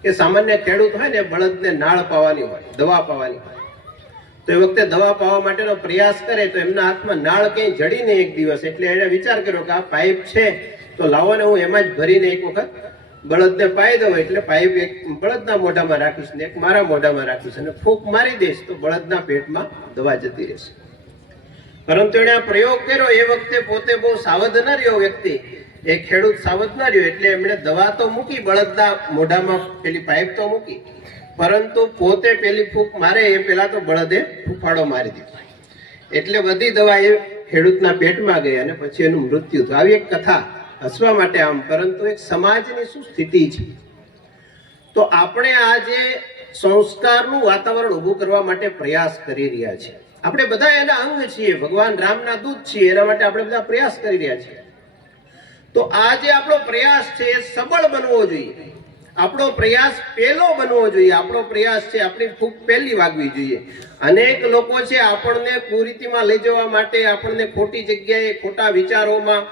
કે સામાન્ય ખેડૂત હોય ને, બળદને નાળ પાવાની હોય, દવા પાવાની હોય, તો એ વખતે દવા પાવા માટેનો પ્રયાસ કરે તો એમના હાથમાં નાળ કંઈ જડી નહીં એક દિવસ. એટલે એને વિચાર કર્યો કે આ પાઇપ છે તો લાવો ને હું એમાં જ ભરીને એક વખત બળદને પાઈ દઉં. એટલે પાઇપ એક બળદના મોઢામાં રાખીશ ને એક મારા મોઢામાં રાખીશ અને ફૂંક મારી દઈશ તો બળદના પેટમાં દવા જતી રહેશે. પરંતુ એણે આ પ્રયોગ કર્યો એ વખતે પોતે બહુ સાવધ ન રહ્યો વ્યક્તિ, એ ખેડૂત સાવધ ન રહ્યો, એટલે એમણે દવા તો મૂકી, બળદના મોઢામાં પેલી પાઇપ તો મૂકી, પરંતુ પોતે પેલી ફૂંક મારે એ પેલા તો બળદે ફૂફાડો મારી દીધો. એટલે બધી દવા એ ખેડૂતના પેટમાં ગઈ અને પછી એનું મૃત્યુ થયું. આવી એક કથા હસવા માટે આમ, પરંતુ એક સમાજની શું સ્થિતિ છે. તો આપણે આજે સંસ્કારનું વાતાવરણ ઊભું કરવા માટે પ્રયાસ કરી રહ્યા છીએ. આપણે બધા એના અંગ છીએ, ભગવાન રામના દૂત છીએ, એના માટે આપણે બધા પ્રયાસ કરી રહ્યા છીએ. તો આ જે આપણો પ્રયાસ છે એ સબળ બનવો જોઈએ, આપણો પ્રયાસ પહેલો બનવો જોઈએ, આપણો પ્રયાસ છે આપણી ફૂંક પહેલી વાગવી જોઈએ. અનેક લોકો છે આપણને કુરીતિમાં લઈ જવા માટે, આપણને ખોટી જગ્યાએ, ખોટા વિચારોમાં,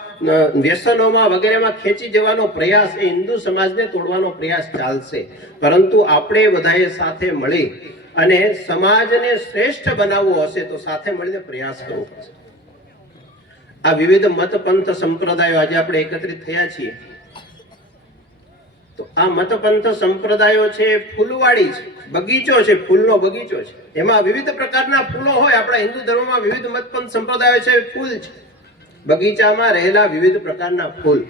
વ્યસનોમાં વગેરેમાં ખેંચી જવાનો પ્રયાસ, એ હિન્દુ સમાજને તોડવાનો પ્રયાસ ચાલશે. પરંતુ આપણે બધાએ સાથે મળી અને સમાજને શ્રેષ્ઠ બનાવવો હશે તો સાથે મળીને પ્રયાસ કરવો પડશે. આ વિવિધ મત પંથ સંપ્રદાયો આજે આપણે એકત્રિત થયા છીએ. તો આ મતપંથ સંપ્રદાયો છે, ફૂલવાડી છે, બગીચો છે, ફૂલનો બગીચો છે. એમાં વિવિધ પ્રકારના ફૂલો હોય. આપણા હિન્દુ ધર્મમાં વિવિધ મતપંથ સંપ્રદાયો છે, ફૂલ છે. બગીચામાં રહેલા વિવિધ પ્રકારના ફૂલ,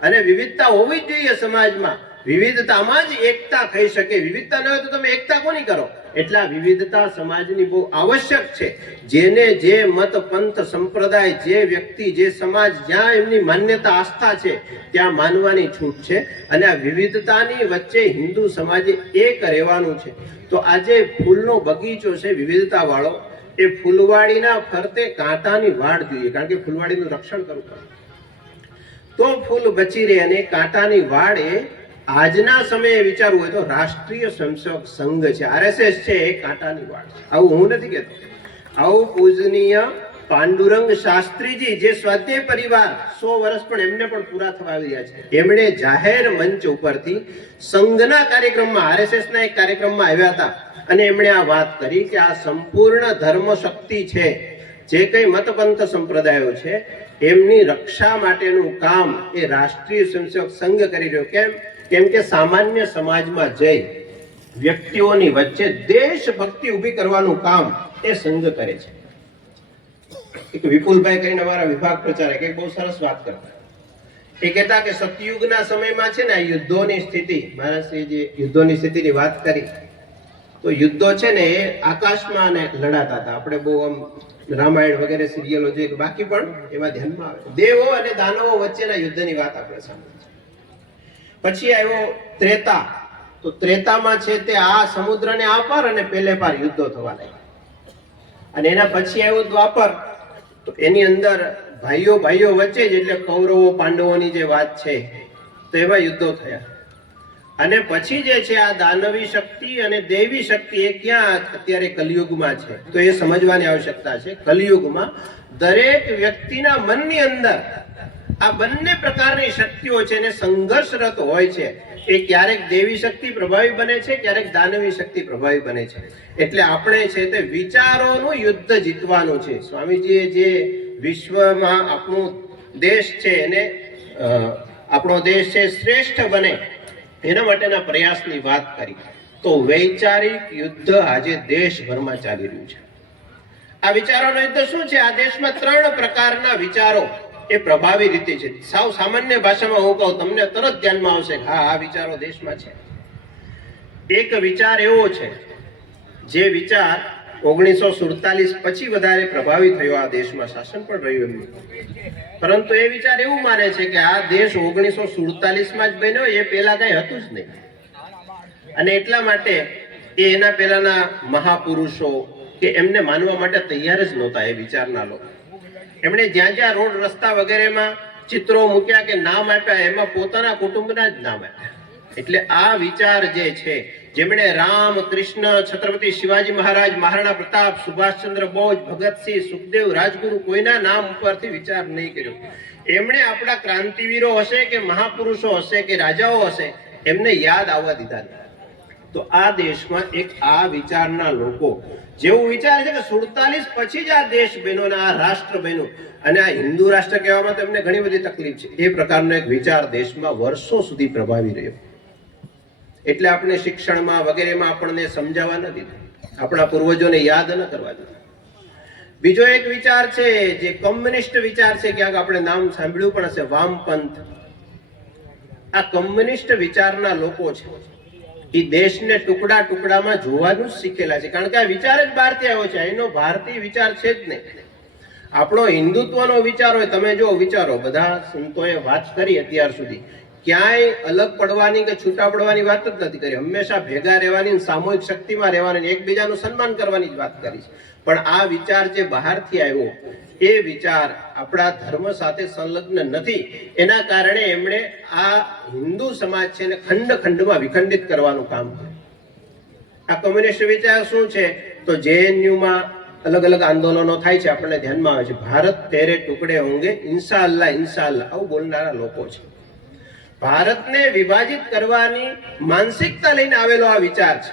અને વિવિધતા હોવી જ જોઈએ સમાજમાં. વિવિધતામાં જ એકતા થઈ શકે. વિવિધતા ન હોય તો તમે એકતા કોની કરો? એટલે આ વિવિધતા સમાજની બહુ આવશ્યક છે. જેને જે મત પંથ સંપ્રદાય, જે વ્યક્તિ, જે સમાજ, જ્યાં એમની માન્યતા, આસ્થા છે ત્યાં માનવાની છૂટ છે. અને આ વિવિધતાની વચ્ચે હિન્દુ સમાજે એક રહેવાનું છે. તો આજે ફૂલનો બગીચો છે વિવિધતા વાળો, એ ફૂલવાડીના ફરતે કાંટાની વાડ જોઈએ, કારણ કે ફૂલવાડીનું રક્ષણ કરવું પડે તો ફૂલ બચી રહે. અને કાંટાની વાડ એ આજના સમયે વિચારવું હોય તો રાષ્ટ્રીય સ્વયંસેવક સંઘ છે, RSS છે, એ કાંટાની વાડ છે. આવું હું નથી કહેતો. આવું પૂજનીય પાંડુરંગ શાસ્ત્રીજી, જે સ્વાધ્યાય પરિવાર 100 વર્ષ પણ એમને પણ પૂરા થવા આવી રહ્યા છે, એમણે જાહેર મંચ ઉપરથી સંઘના કાર્યક્રમમાં, RSS ના એક કાર્યક્રમમાં આવ્યા હતા અને એમણે આ વાત કરી કે આ સંપૂર્ણ ધર્મ શક્તિ છે, જે કઈ મતપંથ સંપ્રદાયો છે, એમની રક્ષા માટેનું કામ એ રાષ્ટ્રીય સ્વયંસેવક સંઘ કરી રહ્યો. કેમ કે સામાન્ય સમાજમાં જઈ વ્યક્તિઓની વચ્ચે દેશભક્તિ ઊભી કરવાનું કામ એ સંઘ કરે છે. એક વિપુલભાઈ કરીને અમારા વિભાગ પ્રચારક એક બહુ સરસ વાત કરતા. એ કહેતા કે સતયુગના સમયમાં છે ને યુદ્ધોની સ્થિતિ, મહારાજશ્રી જે યુદ્ધોની સ્થિતિની વાત કરી, તો યુદ્ધો છે ને એ આકાશમાં ને લડાતા હતા. આપણે બહુ આમ રામાયણ વગેરે સિરિયલો જોઈએ, બાકી પણ એમાં ધ્યાનમાં આવે દેવો અને દાનવો વચ્ચેના યુદ્ધની વાત આપણે સાંભળી. પછી આવ્યો ત્રેતા. તો ત્રેતામાં છે તે આ સમુદ્રને આ પાર અને પેલે પાર યુદ્ધો થવા લાગ્યા. અને એના પછી આવ્યો દ્વાપર. તો એની અંદર ભાઈઓ વચ્ચે જ, એટલે કૌરવો પાંડવોની જે વાત છે, તો એવા યુદ્ધો થયા. અને પછી જે છે આ દાનવી શક્તિ અને દેવી શક્તિ એ ક્યાં અત્યારે કલિયુગમાં છે, તો એ સમજવાની આવશ્યકતા છે. કલિયુગમાં દરેક વ્યક્તિના મનની અંદર આ બંને પ્રકારની શક્તિઓ છે ને સંઘર્ષરત હોય છે. એ ક્યારેક દેવી શક્તિ પ્રભાવી બને છે, ક્યારેક દાનવી શક્તિ પ્રભાવી બને છે. એટલે આપણે છે તે વિચારોનું યુદ્ધ જીતવાનું છે. સ્વામીજીએ જે વિશ્વમાં આપણો દેશ છે એને આપણો દેશ છે શ્રેષ્ઠ બને એના માટેના પ્રયાસની વાત કરી. તો વૈચારિક યુદ્ધ આજે દેશભરમાં ચાલી રહ્યું છે. આ વિચારોનું યુદ્ધ શું છે? આ દેશમાં 3 પ્રકારના વિચારો એ પ્રભાવી રીતે છે. સાવ સામાન્ય ભાષામાં હું કહું, તમને તરત ધ્યાનમાં આવશે કે હા, આ વિચારો દેશમાં છે. એક વિચાર એવો છે જે વિચાર 1947 પછી વધારે પ્રભાવિત થયો આ દેશમાં, શાસન પણ રહ્યું એમનું. પરંતુ એ વિચાર એવું માને છે કે આ દેશ 1947માં જ બન્યો, એ પહેલા કઈ હતું જ નહીં. અને એટલા માટે એ એના પહેલાના મહાપુરુષો કે એમને માનવા માટે તૈયાર જ નહોતા એ વિચારના લોકો. એમણે જ્યાં જ્યાં રોડ રસ્તા વગેરેમાં ચિત્રો મૂક્યા કે નામ આપ્યા, એમાં પોતાના કુટુંબના જ નામ આપ્યા. એટલે આ વિચાર જે છે, જેમણે રામ, કૃષ્ણ, છત્રપતિ શિવાજી મહારાજ, મહારાણા પ્રતાપ, સુભાષચંદ્ર બોઝ, ભગતસિંહ, સુખદેવ, રાજગુરુ કોઈના નામ ઉપરથી વિચાર નહીં કર્યો. એમણે આપણા ક્રાંતિવીરો હશે કે મહાપુરુષો હશે કે રાજાઓ હશે, એમને યાદ આવવા દીધા નહીં. તો આ દેશમાં એક આ વિચારના લોકો જેવું વિચારે છે કે 47 પછી જ આ દેશ બન્યો ને આ રાષ્ટ્ર બન્યું અને આ હિન્દુ રાષ્ટ્ર કહેવામાં તેમને ઘણી બધી તકલીફ છે, એ પ્રકારનો એક વિચાર દેશમાં વર્ષો સુધી પ્રભાવી રહ્યો. એટલે આપણે શિક્ષણમાં વગેરેમાં આપણને સમજાવવા ન દીધું, આપણા પૂર્વજોને યાદ ન કરવા દીધું. બીજો એક વિચાર છે જે કમ્યુનિસ્ટ વિચાર છે, ક્યાંક આપણે નામ સાંભળ્યું પણ હશે, વામપંથ. આ કમ્યુનિસ્ટ વિચારના લોકો છે એ દેશને ટુકડા ટુકડામાં જોવાનું જ શીખેલા છે, કારણ કે આ વિચાર જ બહારથી આવ્યો છે, એનો ભારતીય વિચાર છે જ નહીં. આપણો હિન્દુત્વનો વિચાર હોય, તમે જો વિચારો, બધા સંતોએ વાત કરી અત્યાર સુધી, ક્યાંય અલગ પડવાની કે છૂટા પડવાની વાત જ નથી કરી. હંમેશા ભેગા રહેવાની, સામૂહિક શક્તિમાં રહેવાની, એકબીજાનું સન્માન કરવાની જ વાત કરી. પણ આ વિચાર જે બહારથી આવ્યો એ વિચાર આપણા ધર્મ સાથે સંલગ્ન નથી. એના કારણે એમણે આ હિન્દુ સમાજ છે ને ખંડ ખંડમાં વિખંડિત કરવાનું કામ કર્યું. આ કમ્યુનિસ્ટ વિચાર શું છે? તો જેએનયુમાં અલગ અલગ આંદોલનો થાય છે, આપણને ધ્યાનમાં આવે છે. ભારત તેરે ટુકડે હોંગે, ઇન્શાઅલ્લાહ ઇન્શાઅલ્લાહ, આવું બોલનારા લોકો છે. ભારતને વિભાજિત કરવાની માનસિકતા લઈને આવેલો આ વિચાર છે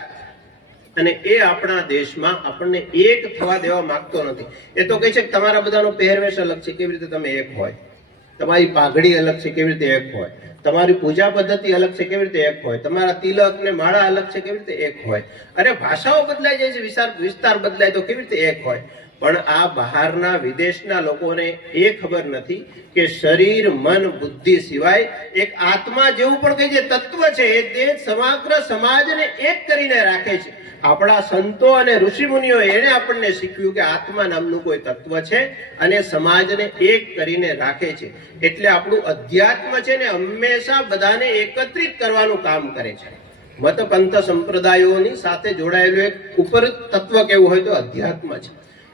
અને એ આપણા દેશમાં આપણને એક થવા દેવા માંગતો નથી. એ તો કહે છે કે તમારા બધાનો પહેરવેશ અલગ છે, કેવી રીતે તમે એક હોય? તમારી પાઘડી અલગ છે, કેવી રીતે એક હોય? તમારી પૂજા પદ્ધતિ અલગ છે, કેવી રીતે એક હોય? તમારા તિલક ને માળા અલગ છે, કેવી રીતે એક હોય? અરે ભાષાઓ બદલાઈ જાય છે, વિસ્તાર બદલાય તો કેવી રીતે એક હોય? પણ આ બહારના વિદેશના લોકોને એ ખબર નથી કે શરીર, મન, બુદ્ધિ સિવાય એક આત્મા જેવું પણ કઈ જે તત્વ છે એ તે સમગ્ર સમાજને એક કરીને રાખે છે. આપણા સંતો અને ઋષિમુનિઓ એણે આપણને શીખ્યું કે આત્મા નામનું કોઈ તત્વ છે અને સમાજને એક કરીને રાખે છે. એટલે આપણું અધ્યાત્મ છે ને હંમેશા બધાને એકત્રિત કરવાનું કામ કરે છે. મત પંથ સંપ્રદાયોની સાથે જોડાયેલું એક ઉપર તત્વ કેવું હોય તો અધ્યાત્મ છે.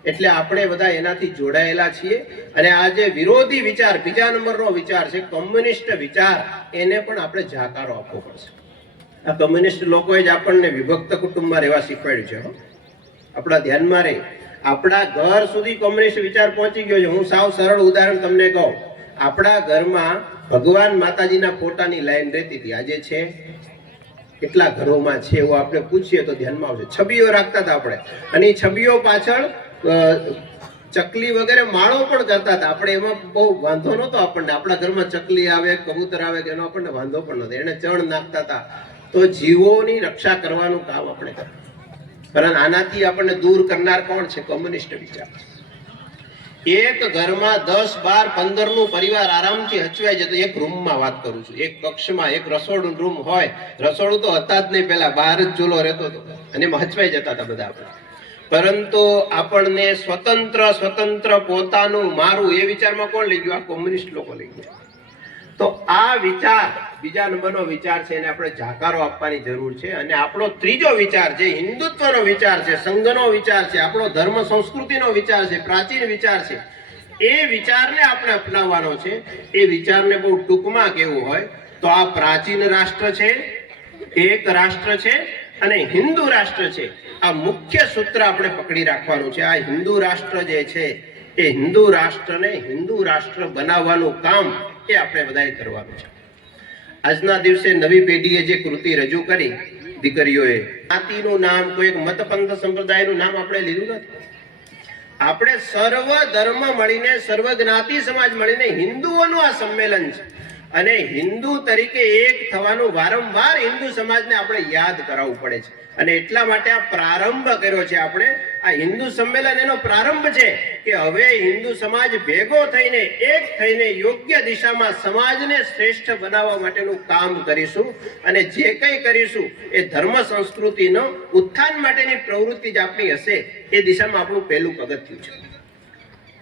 એટલે આપણે બધા એનાથી જોડાયેલા છીએ અને આ જે વિરોધી વિચાર, બીજા નંબરનો વિચાર છે કમ્યુનિસ્ટ વિચાર, એને પણ આપણે જાકારો આપવો પડશે. આ કમ્યુનિસ્ટ લોકોએ જ આપણને વિભક્ત કુટુંબમાં રહેવા શીખવાડ્યું છે. આપણા ધ્યાનમાં રહે, આપણા ઘર સુધી કમ્યુનિસ્ટ વિચાર પહોંચી ગયો છે. હું સાવ સરળ ઉદાહરણ તમને કહું. આપણા ઘરમાં ભગવાન માતાજીના ફોટાની લાઈન રહેતી હતી, આજે છે? કેટલા ઘરોમાં છે એવું આપણે પૂછીએ તો ધ્યાનમાં આવશે. છબીઓ રાખતા હતા આપણે અને એ છબીઓ પાછળ ચકલી વગેરે માળો પણ કરતા હતા. આપણે એમાં બહુ વાંધો નહોતો આપણને. આપણા ઘરમાં ચકલી આવે, કબૂતર આવે કે એનો આપણને વાંધો પણ નહોતો. એને ચણ નાખતા હતા. તો જીવોની રક્ષા કરવાનું કામ આપણે કરતા. પરંતુ આનાથી આપણને દૂર કરનાર કોણ છે? કમ્યુનિસ્ટ વિચાર. એક ઘરમાં 10, 12, 15 નું પરિવાર આરામથી હચવાઈ જતો. એક રૂમમાં વાત કરું છું, એક કક્ષમાં એક રસોડું રૂમ હોય. રસોડું તો હતા જ નહીં, પેલા બહાર જ ચૂલો રહેતો હતો અને એમાં હચવાઈ જતા હતા બધા આપણે. પરંતુ આપણને સ્વતંત્ર પોતાનું મારું એ વિચારમાં કોણ લઈ ગયું? આ કોમ્યુનિસ્ટ લોકો લઈ ગયા. તો આ વિચાર બીજા નંબરનો વિચાર છે, એને આપણે જાકારો આપવાની જરૂર છે. અને આપણો ત્રીજો વિચાર જે હિન્દુત્વનો વિચાર છે, સંઘનો વિચાર છે, આપણો ધર્મ સંસ્કૃતિનો વિચાર છે, પ્રાચીન વિચાર છે, એ વિચારને આપણે અપનાવવાનો છે. એ વિચારને બહુ ટૂંકમાં કેવું હોય તો આ પ્રાચીન રાષ્ટ્ર છે, એક રાષ્ટ્ર છે અને હિન્દુ રાષ્ટ્ર છે. આ મુખ્ય સૂત્ર આપણે પકડી રાખવાનું છે. આ હિન્દુ રાષ્ટ્ર જે છે એ હિન્દુ રાષ્ટ્રને હિન્દુ રાષ્ટ્ર બનાવવાનું કામ એ આપણે બધાએ કરવાનું છે. આજના દિવસે નવી પેઢીએ જે કૃતિ રજૂ કરી દીકરીઓએ, જ્ઞાતિનું નામ, કોઈ એક મતપંથ સંપ્રદાયનું નામ આપણે લીધું નથી. આપણે સર્વ ધર્મ મળીને, સર્વ જ્ઞાતિ સમાજ મળીને હિન્દુઓનું આ સંમેલન છે અને હિન્દુ તરીકે એક થવાનું વારંવાર હિન્દુ સમાજને આપણે યાદ કરાવવું પડે છે. અને એટલા માટે આ પ્રારંભ કર્યો છે આપણે. આ હિન્દુ સંમેલન એનો પ્રારંભ છે કે હવે હિન્દુ સમાજ ભેગો થઈને, એક થઈને યોગ્ય દિશામાં સમાજને શ્રેષ્ઠ બનાવવા માટેનું કામ કરીશું. અને જે કંઈ કરીશું એ ધર્મ સંસ્કૃતિનો ઉત્થાન માટેની પ્રવૃત્તિ જ આપણી હશે. એ દિશામાં આપણું પહેલું પગથિયું છે.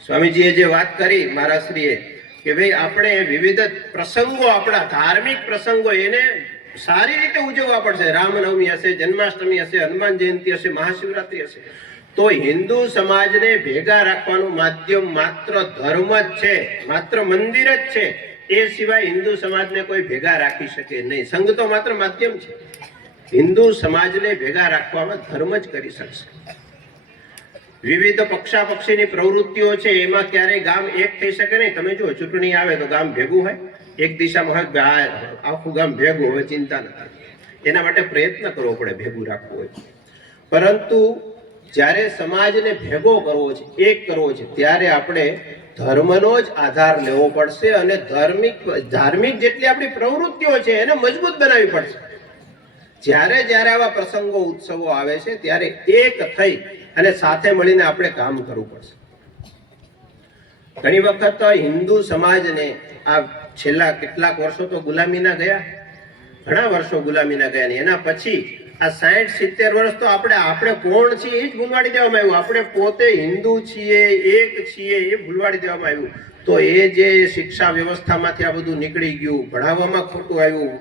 સ્વામીજીએ જે વાત કરી મહારાજશ્રીએ કે ભાઈ આપણે વિવિધ પ્રસંગો, આપણા ધાર્મિક પ્રસંગો એને સારી રીતે ઉજવવા પડશે. રામનવમી હશે, જન્માષ્ટમી હશે, હનુમાન જયંતિ હશે, મહાશિવરાત્રી હશે. તો હિન્દુ સમાજને ભેગા રાખવાનું માધ્યમ માત્ર ધર્મ જ છે, માત્ર મંદિર જ છે. એ સિવાય હિન્દુ સમાજને કોઈ ભેગા રાખી શકે નહીં. સંઘ તો માત્ર માધ્યમ છે. હિન્દુ સમાજને ભેગા રાખવામાં ધર્મ જ કરી શકશે. વિવિધ પક્ષાપક્ષીની પ્રવૃત્તિઓ છે એમાં ક્યારેય ગામ એક થઈ શકે નહીં. તમે જો ચૂંટણી આવે તો ગામ ભેગું હોય, એક દિશામાં હોય, આખું ગામ ભેગું હોય, ચિંતા નથી. એના માટે પ્રયત્ન કરવો પડે ભેગું રાખવું હોય. પરંતુ જ્યારે સમાજને ભેગો કરવો છે, એક કરવો છે, ત્યારે આપણે ધર્મનો જ આધાર લેવો પડશે અને ધાર્મિક જેટલી આપણી પ્રવૃત્તિઓ છે એને મજબૂત બનાવવી પડશે. જ્યારે જ્યારે આવા પ્રસંગો ઉત્સવો આવે છે ત્યારે એક થઈ અને સાથે મળીને આપણે કામ કરવું પડશે. ઘણી વખત હિન્દુ સમાજને આ છેલ્લા કેટલાક વર્ષો તો ગુલામીના ગયા, ઘણા વર્ષો ગુલામીના ગયા ને એના પછી આ 60-70 વર્ષ તો આપણે કોણ છીએ એ જ ભૂલવાડી દેવામાં આવ્યું. આપણે પોતે હિન્દુ છીએ, એક છીએ એ ભૂલવાડી દેવામાં આવ્યું. તો એ જે શિક્ષા વ્યવસ્થામાંથી આ બધું નીકળી ગયું, ભણાવવામાં ખોટું આવ્યું,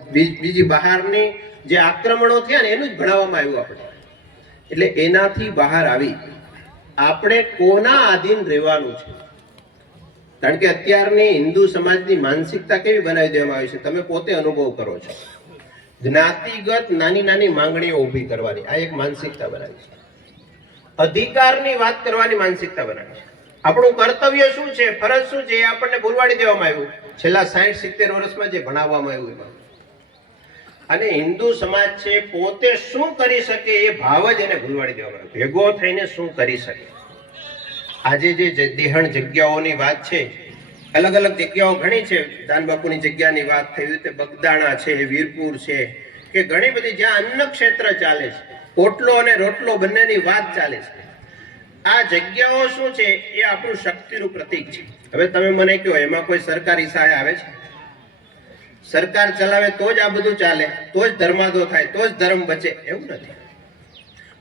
બીજી બહારની જે આક્રમણો થયા ને એનું જ ભણાવવામાં આવ્યું આપણે. એટલે એનાથી બહાર આવી આપણે કોના આધીન રહેવાનું છે? કારણ કે અત્યારની હિન્દુ સમાજની માનસિકતા કેવી બનાવી દેવામાં આવી છે તમે પોતે અનુભવ કરો છો. જ્ઞાતિગત નાની નાની માંગણીઓ ઊભી કરવાની આ એક માનસિકતા બનાવી છે. અધિકારની વાત કરવાની માનસિકતા બનાવી છે. આપણું કર્તવ્ય શું છે, ફરજ શું છે એ આપણને ભૂલવાડી દેવામાં આવ્યું છેલ્લા 60-70 વર્ષમાં જે ભણાવવામાં આવ્યું એમાં. અને હિન્દુ સમાજ છે પોતે શું કરી શકે એ ભાવ જ એને ભૂલવાડી દેવામાં આવ્યો. ભેગો થઈને શું કરી શકે. આજે જે દેહણ જગ્યાઓની વાત છે, અલગ અલગ જગ્યાઓ ઘણી છે. દાનબાપુની જગ્યાની વાત થઈ રીતે બગદાણા છે, વીરપુર છે, કે ઘણી બધી જ્યાં અન્ન ક્ષેત્ર ચાલે છે, પોટલો અને રોટલો બંનેની વાત ચાલે છે. આ જગ્યાઓ શું છે એ આપણું શક્તિનું પ્રતીક છે. હવે તમે મને કહો એમાં કોઈ સરકારી સહાય આવે છે? સરકાર ચલાવે તો જ આ બધું ચાલે, તો જ ધર્માદો થાય, તો જ ધર્મ બચે એવું નથી.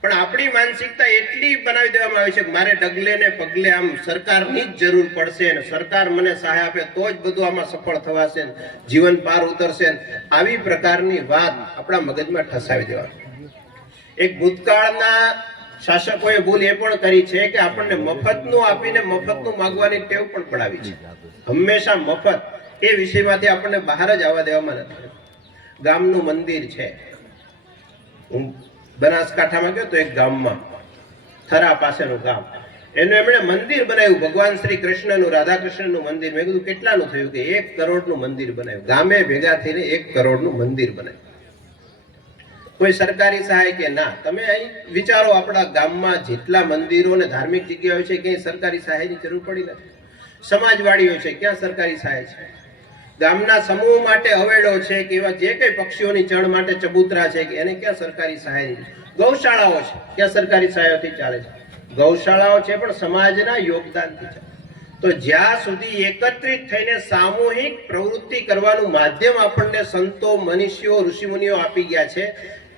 પણ આપણી માનસિકતા એટલી બનાવી દેવામાં આવી છે કે મારે ડગલે ને પગલે આમ સરકારની જ જરૂર પડશે અને સરકાર મને સહાય આપે તો જ બધું આમાં સફળ થવાશે, જીવન પાર ઉતરશે. આવી પ્રકારની વાત આપણા મગજમાં ઠસાવી દેવાની. એક ભૂતકાળના શાસકોએ ભૂલ એ પણ કરી છે કે આપણને મફતનું આપીને મફતનું માંગવાની ટેવ પણ પડાવી છે. હંમેશા મફત એ વિષયમાંથી આપણને બહાર જ આવવા દેવામાં નથી. ગામનું મંદિર છે, હું બનાસકાંઠામાં ગયો તો એક ગામમાં, થરા પાસેનું ગામ, એનું એમણે મંદિર બનાવ્યું ભગવાન શ્રી કૃષ્ણનું, રાધા કૃષ્ણનું મંદિર. મેં કીધું કેટલાનું થયું? કે 1 કરોડનું મંદિર બનાવ્યું. ગામે ભેગા થઈને 1 કરોડનું મંદિર બનાવ્યું. કોઈ સરકારી સહાય કે ના? તમે અહીં વિચારો, આપણા ગામમાં જેટલા મંદિરો અને ધાર્મિક જગ્યાઓ છે ક્યાંય સરકારી સહાયની જરૂર પડી નથી. સમાજવાડીઓ છે, ક્યાં સરકારી સહાય છે? ગામના સમૂહ માટે હવેડો છે કે એવા જે કઈ પક્ષીઓની ચણ માટે ચબૂતરા છે કે એને ક્યાં સરકારી સહાય? ગૌશાળાઓ છે, ક્યાં સરકારી સહાયથી ચાલે છે? ગૌશાળાઓ છે પણ સમાજના યોગદાનથી ચાલે. તો જ્યાં સુધી એકત્રિત થઈને સામૂહિક પ્રવૃત્તિ કરવાનું માધ્યમ આપણને સંતો, મનીષીઓ, ઋષિમુનિઓ આપી ગયા છે,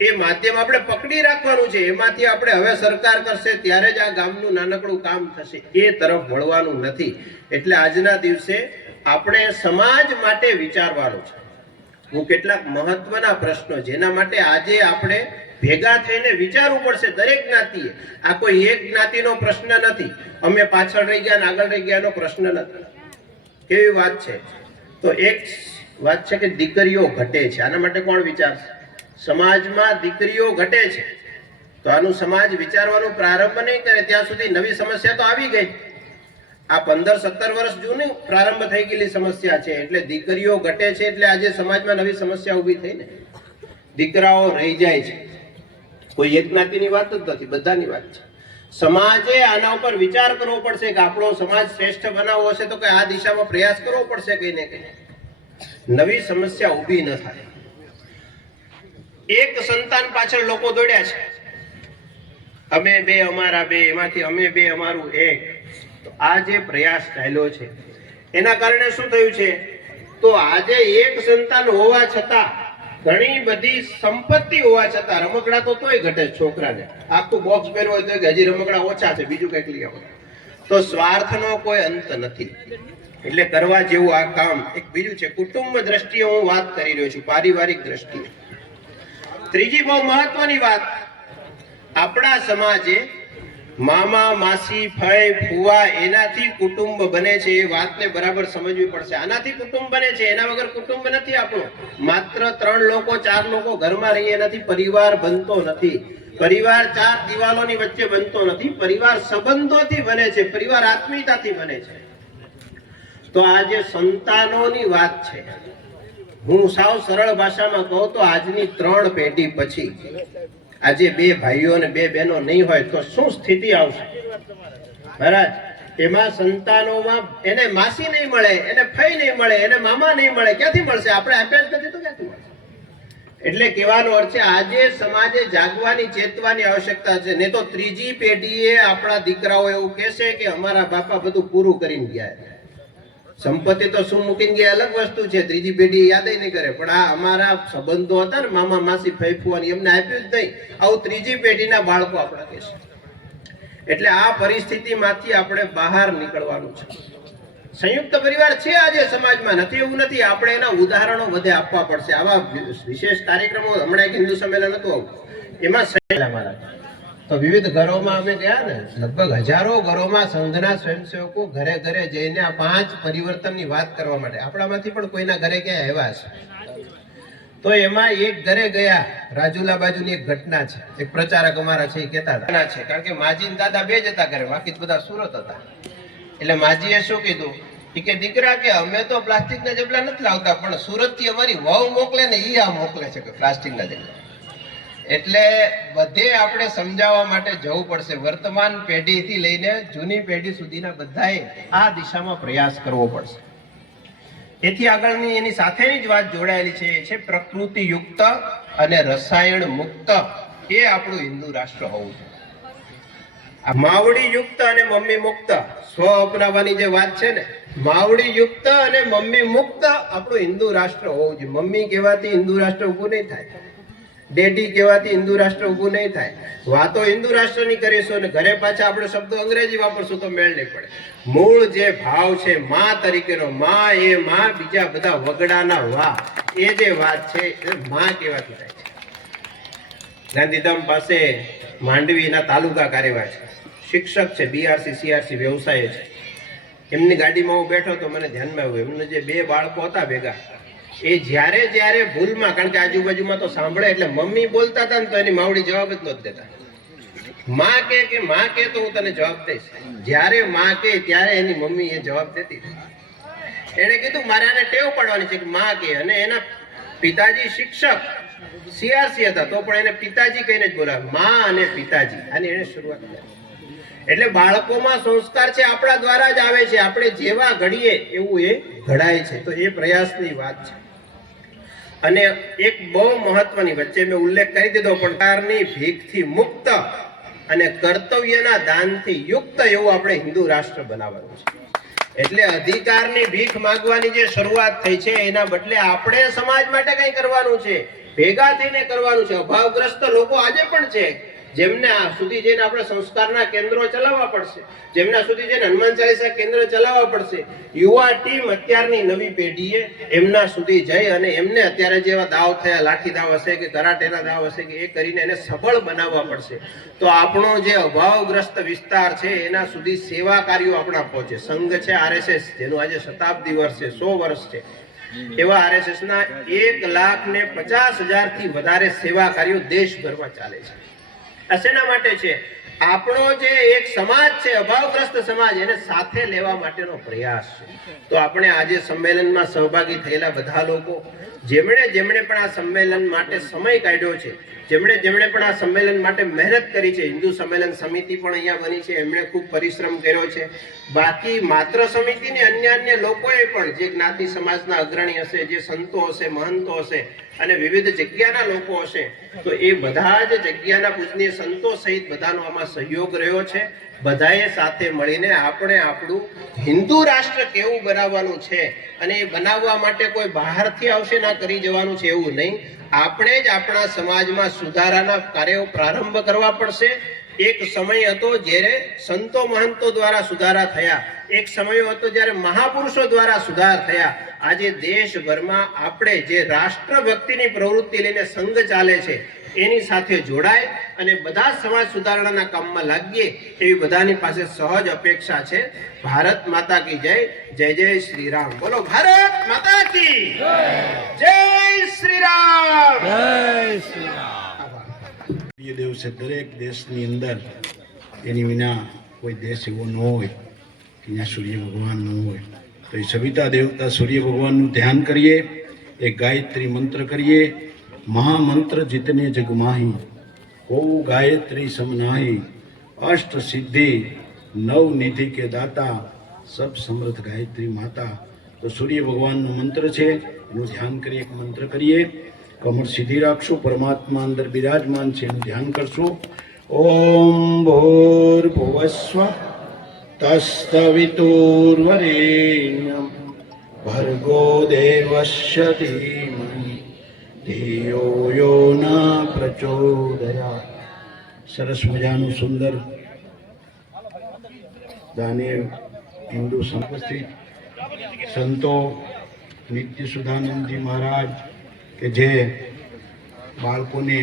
એ માધ્યમ આપણે પકડી રાખવાનું છે. એમાંથી આપણે હવે સરકાર કરશે ત્યારે જ આ ગામનું નાનકડું કામ થશે એ તરફ વળવાનું નથી. એટલે આજના દિવસે આપણે સમાજ માટે વિચારવાનું છે. હું કેટલાક મહત્વના પ્રશ્નો જેના માટે આજે આપણે ભેગા થઈને વિચારવું પડશે દરેક જ્ઞાતિએ. આ કોઈ એક જ્ઞાતિનો પ્રશ્ન નથી, અમે પાછળ રહી ગયા અને આગળ રહી ગયા એનો પ્રશ્ન નથી. કેવી વાત છે? તો એક વાત છે કે દીકરીઓ ઘટે છે. આના માટે કોણ વિચારશે? સમાજમાં દીકરીઓ ઘટે છે તો આનું સમાજ વિચારવાનું પ્રારંભ નહીં કરે ત્યાં સુધી નવી સમસ્યા તો આવી ગઈ. આ 15-17 વર્ષ જૂની પ્રારંભ થઈ ગયેલી સમસ્યા છે. એટલે દીકરીઓ ઘટે છે એટલે આજે સમાજમાં નવી સમસ્યા ઊભી થઈ ને. દીકરાઓ રહી જાય છે. કોઈ એક જ્ઞાતિની વાત જ નથી, બધાની વાત છે. સમાજે આના ઉપર વિચાર કરવો પડશે કે આપણો સમાજ શ્રેષ્ઠ બનાવવો હશે તો કઈ આ દિશામાં પ્રયાસ કરવો પડશે કઈ ને કઈ. નવી સમસ્યા ઊભી ન થાય. એક સંતાન પાછળ લોકો દોડ્યા છે, અમે 2 અમારા 2, એમાંથી અમે 2 અમારું 1. તો આ જે પ્રયાસ ચાલ્યો છે એના કારણે શું થયું છે? તો આજે એક સંતાન હોવા છતાં, ઘણી બધી સંપત્તિ હોવા છતાં રમકડા તો તોય ઘટે છોકરાને. આખું બોક્સ પહેરવું હોય તો હજી રમકડા ઓછા છે, બીજું કંઈક લઈ આવો. તો સ્વાર્થનો કોઈ અંત નથી. એટલે કરવા જેવું આ કામ. એક બીજું છે કુટુંબ દ્રષ્ટિએ હું વાત કરી રહ્યો છું, પારિવારિક દ્રષ્ટિએ. ત્રીજી બહુ મહત્વની વાત, આપણા સમાજે મામા માસી ફઈ ફુવા એનાથી કુટુંબ બને છે. એ વાતને બરાબર સમજવી પડશે. આનાથી કુટુંબ બને છે, એના વગર કુટુંબ નથી આપણું. માત્ર 3 લોકો 4 લોકો ઘરમાં રહીએ એનાથી પરિવાર બનતો નથી. પરિવાર 4 દિવાલોની વચ્ચે બનતો નથી. પરિવાર સંબંધોથી બને છે, પરિવાર આત્મીયતાથી બને છે. તો આ જે સંતાનોની વાત છે, હું સાવ સરળ ભાષામાં કહું તો આજની 3 પેઢી પછી આજે 2 ભાઈઓ અને 2 બહેનો નહીં હોય તો શું સ્થિતિ આવશે મહારાજ? એમાં સંતાનોમાં એને માસી નહીં મળે, એને ફઈ નહીં મળે, એને મામા નહીં મળે. ક્યાંથી મળશે? આપણે આપ્યા જ નથી તો ક્યાંથી મળશે? એટલે કહેવાનો અર્થ છે આજે સમાજે જાગવાની, ચેતવાની આવશ્યકતા છે. નહીં તો 3જી પેઢીએ આપણા દીકરાઓ એવું કહેશે કે અમારા બાપા બધું પૂરું કરીને ગયા. સંપત્તિ તો શું મૂકીને ગયા અલગ વસ્તુ છે, 3જી પેઢી યાદ નહીં કરે, પણ આ અમારા સંબંધો હતા ને મામા માસી ફઈ ફુવાની, એમને આપ્યું જ નહીં. આવું 3જી પેઢીના બાળકો આપણા કહેશે. એટલે આ પરિસ્થિતિમાંથી આપણે બહાર નીકળવાનું છે. સંયુક્ત પરિવાર છે આજે સમાજમાં, નથી એવું નથી. આપણે એના ઉદાહરણો વધે આપવા પડશે. આવા વિશેષ કાર્યક્રમો, હમણાં એક હિન્દુ સંમેલન હતું આવું, એમાં મારા તો વિવિધ ઘરોમાં અમે ગયા ને, લગભગ હજારો ઘરોમાં સંઘના સ્વયંસેવકો ઘરે ઘરે જઈને આ 5 પરિવર્તનની વાત કરવા માટે, આપણામાંથી પણ કોઈના ઘરે ક્યાં આવ્યા છે. તો એમાં એક ઘરે ગયા, રાજુલા બાજુની એક ઘટના છે. એક પ્રચારક અમારા છે એ કહેતા હતા છે, કારણ કે માજી ને દાદા 2 જ હતા ઘરે, બાકી બધા સુરત હતા. એટલે માજીએ શું કીધું કે દીકરા કે અમે તો પ્લાસ્ટિકના જબલા નથી લાવતા, પણ સુરતથી અમારી વહુ મોકલે ને એ આ મોકલે છે કે પ્લાસ્ટિકના જબલા. એટલે બધે આપણે સમજાવવા માટે જવું પડશે. વર્તમાન પેઢીથી લઈને જૂની પેઢી સુધીના બધાએ આ દિશામાં પ્રયાસ કરવો પડશે. એથી આગળની એની સાથેની જ વાત જોડાયેલી છે, એ છે પ્રકૃતિ યુક્ત અને રસાયણ મુક્ત. એ આપણું હિન્દુ રાષ્ટ્ર હોવું જોઈએ. માવડી યુક્ત અને મમ્મી મુક્ત સ્વ અપનાવવાની જે વાત છે ને, માવડી યુક્ત અને મમ્મી મુક્ત આપણું હિન્દુ રાષ્ટ્ર હોવું જોઈએ. મમ્મી કહેવાથી હિન્દુ રાષ્ટ્ર ઊભું નહીં થાય, ડેડી કહેવાથી હિન્દુ રાષ્ટ્ર ઊભું નહીં થાય. વાતો હિન્દુ રાષ્ટ્રની કરીશું અને ઘરે પાછા આપણે શબ્દો અંગ્રેજી વાપરશું તો મેળ નહીં પડે. મૂળ જે ભાવ છે માં તરીકેનો, માં એ માં, બીજા બધા વગડાના વા, એ જે વાત છે એ માં કહેવાથી થાય છે. ગાંધીધામ પાસે માંડવીના તાલુકા કાર્યવાહ છે, શિક્ષક છે, બીઆરસી સીઆરસી વ્યવસાય છે. એમની ગાડીમાં હું બેઠો તો મને ધ્યાનમાં આવ્યું, એમને જે 2 બાળકો હતા ભેગા, એ જ્યારે ભૂલમાં, કારણ કે આજુબાજુમાં તો સાંભળે એટલે મમ્મી બોલતા હતા ને તો એની માવડી જવાબ જ નહોતી દેતા. માં કે તો હું તને જવાબ દઈશ. જ્યારે માં કે ત્યારે એની મમ્મી એ જવાબ દેતી. એને કીધું મારે આને ટેવ પાડવાની છે કે માં કે. અને એના પિતાજી શિક્ષક સીઆરસી હતા તો પણ એને પિતાજી કહીને જ બોલાવે, માં અને પિતાજી. આની એને શરૂઆત કરી. એટલે બાળકોમાં સંસ્કાર છે આપણા દ્વારા જ આવે છે. આપણે જેવા ઘડીએ એવું એ ઘડાય છે. તો એ પ્રયાસની વાત છે. અને એક બહુ મહત્વની, વચ્ચે મેં ઉલ્લેખ કરી દીધો, પણ કારની ભીખથી મુક્ત અને કર્તવ્યના દાનથી યુક્ત એવું આપણે હિન્દુ રાષ્ટ્ર બનાવવાનું છે. એટલે અધિકારની ભીખ માંગવાની જે શરૂઆત થઈ છે એના બદલે આપણે સમાજ માટે કંઈ કરવાનું છે, ભેગા થઈને કરવાનું છે. અભાવગ્રસ્ત લોકો આજે પણ છે, જેમના સુધી જઈને આપણે સંસ્કારના કેન્દ્રો ચલાવવા પડશે, જેમના સુધી જઈને હનુમાન ચાલીસા કેન્દ્ર ચલાવવા પડશે. યુવા ટીમ અત્યારની નવી પેઢીએ એમના સુધી જઈ અને એમને અત્યારે જેવા દાવ થયા, લાઠી દાવ હશે કે કરાટેના દાવ હશે કે એ કરીને એને સબળ બનાવવા પડશે. તો આપણો જે અભાવગ્રસ્ત વિસ્તાર છે એના સુધી સેવા કાર્યો આપણા પહોંચે. સંઘ છે આરએસએસ, જેનું આજે શતાબ્દી વર્ષ છે, 100 વર્ષ છે, એવા આરએસએસના 1,50,000 થી વધારે સેવા કાર્યો દેશભરમાં ચાલે છે. આ શેના માટે છે? આપણો જે એક સમાજ છે, અભાવગ્રસ્ત સમાજ, એને સાથે લેવા માટેનો પ્રયાસ છે. તો આપણે આજે સંમેલનમાં સહભાગી થયેલા બધા લોકો, જેમણે પણ આ સંમેલન માટે સમય કાઢ્યો છે, જેમણે પણ આ સંમેલન માટે મહેનત કરી છે, હિન્દુ સંમેલન સમિતિ પણ અહીંયા બની છે, એમણે ખૂબ પરિશ્રમ કર્યો છે. બાકી માત્ર સમિતિને અન્ય લોકોએ પણ, જે જ્ઞાતિ સમાજના અગ્રણી હશે, જે સંતો હશે, મહંતો હશે અને વિવિધ જગ્યાના લોકો હશે, તો એ બધા જ જગ્યાના પૂજનીય સંતો સહિત બધાનો આમાં સહયોગ રહ્યો છે. બધાએ સાથે મળીને આપણે આપણું હિન્દુ રાષ્ટ્ર કેવું બનાવવાનું છે, અને એ બનાવવા માટે કોઈ બહારથી આવશે ના કરી જવાનું છે એવું નહીં. આપણે જ આપણા સમાજમાં સુધારાના કાર્યો પ્રારંભ કરવા પડશે. એક સમય હતો જ્યારે સંતો મહંતો દ્વારા સુધારા થયા, એક સમય હતો જ્યારે મહાપુરુષો દ્વારા સુધાર થયા. આજે દેશભરમાં આપણે જે રાષ્ટ્રભક્તિની પ્રવૃત્તિ લઈને સંઘ ચાલે છે, એની સાથે જોડાય અને બધા સમાજ સુધારણાના કામમાં લાગીએ એવી બધાની પાસે સહજ અપેક્ષા છે. ભારત માતા કી જય. જય જય શ્રી રામ. બોલો ભારત માતા કી જય શ્રી રામ. એ દિવસે દરેક દેશની અંદર એની વિના કોઈ દેશ એવો ન હોય કે જ્યાં સૂર્ય ભગવાન ન હોય. તો એ સવિતા દેવતા સૂર્ય ભગવાનનું ધ્યાન કરીએ, એ ગાયત્રી મંત્ર કરીએ. મહામંત્ર જીતને જગ માહી, કો ગાયત્રી સમનાહી. અષ્ટ સિદ્ધિ નવ નિધિ કે દાતા, સબ સમૃદ્ધ ગાયત્રી માતા. તો સૂર્ય ભગવાનનો મંત્ર છે, એનું ધ્યાન કરીએ, એક મંત્ર કરીએ. કમર સીધી રાખશું, પરમાત્મા અંદર બિરાજમાન છે એનું ધ્યાન કરશું. ઓમ ભૂર્ભુવસ્વ તસ્તવિતુર્વરેણ્યમ ભર્ગો દેવસ્ય ધીમહિ ધિયો યો ન પ્રચોદયાત. સરસ મજાનું સુંદર દાનીય હિન્દુ સંપસ્થિત સંતો નિત્ય સુધાનંદજી મહારાજ કે જે બાળકોને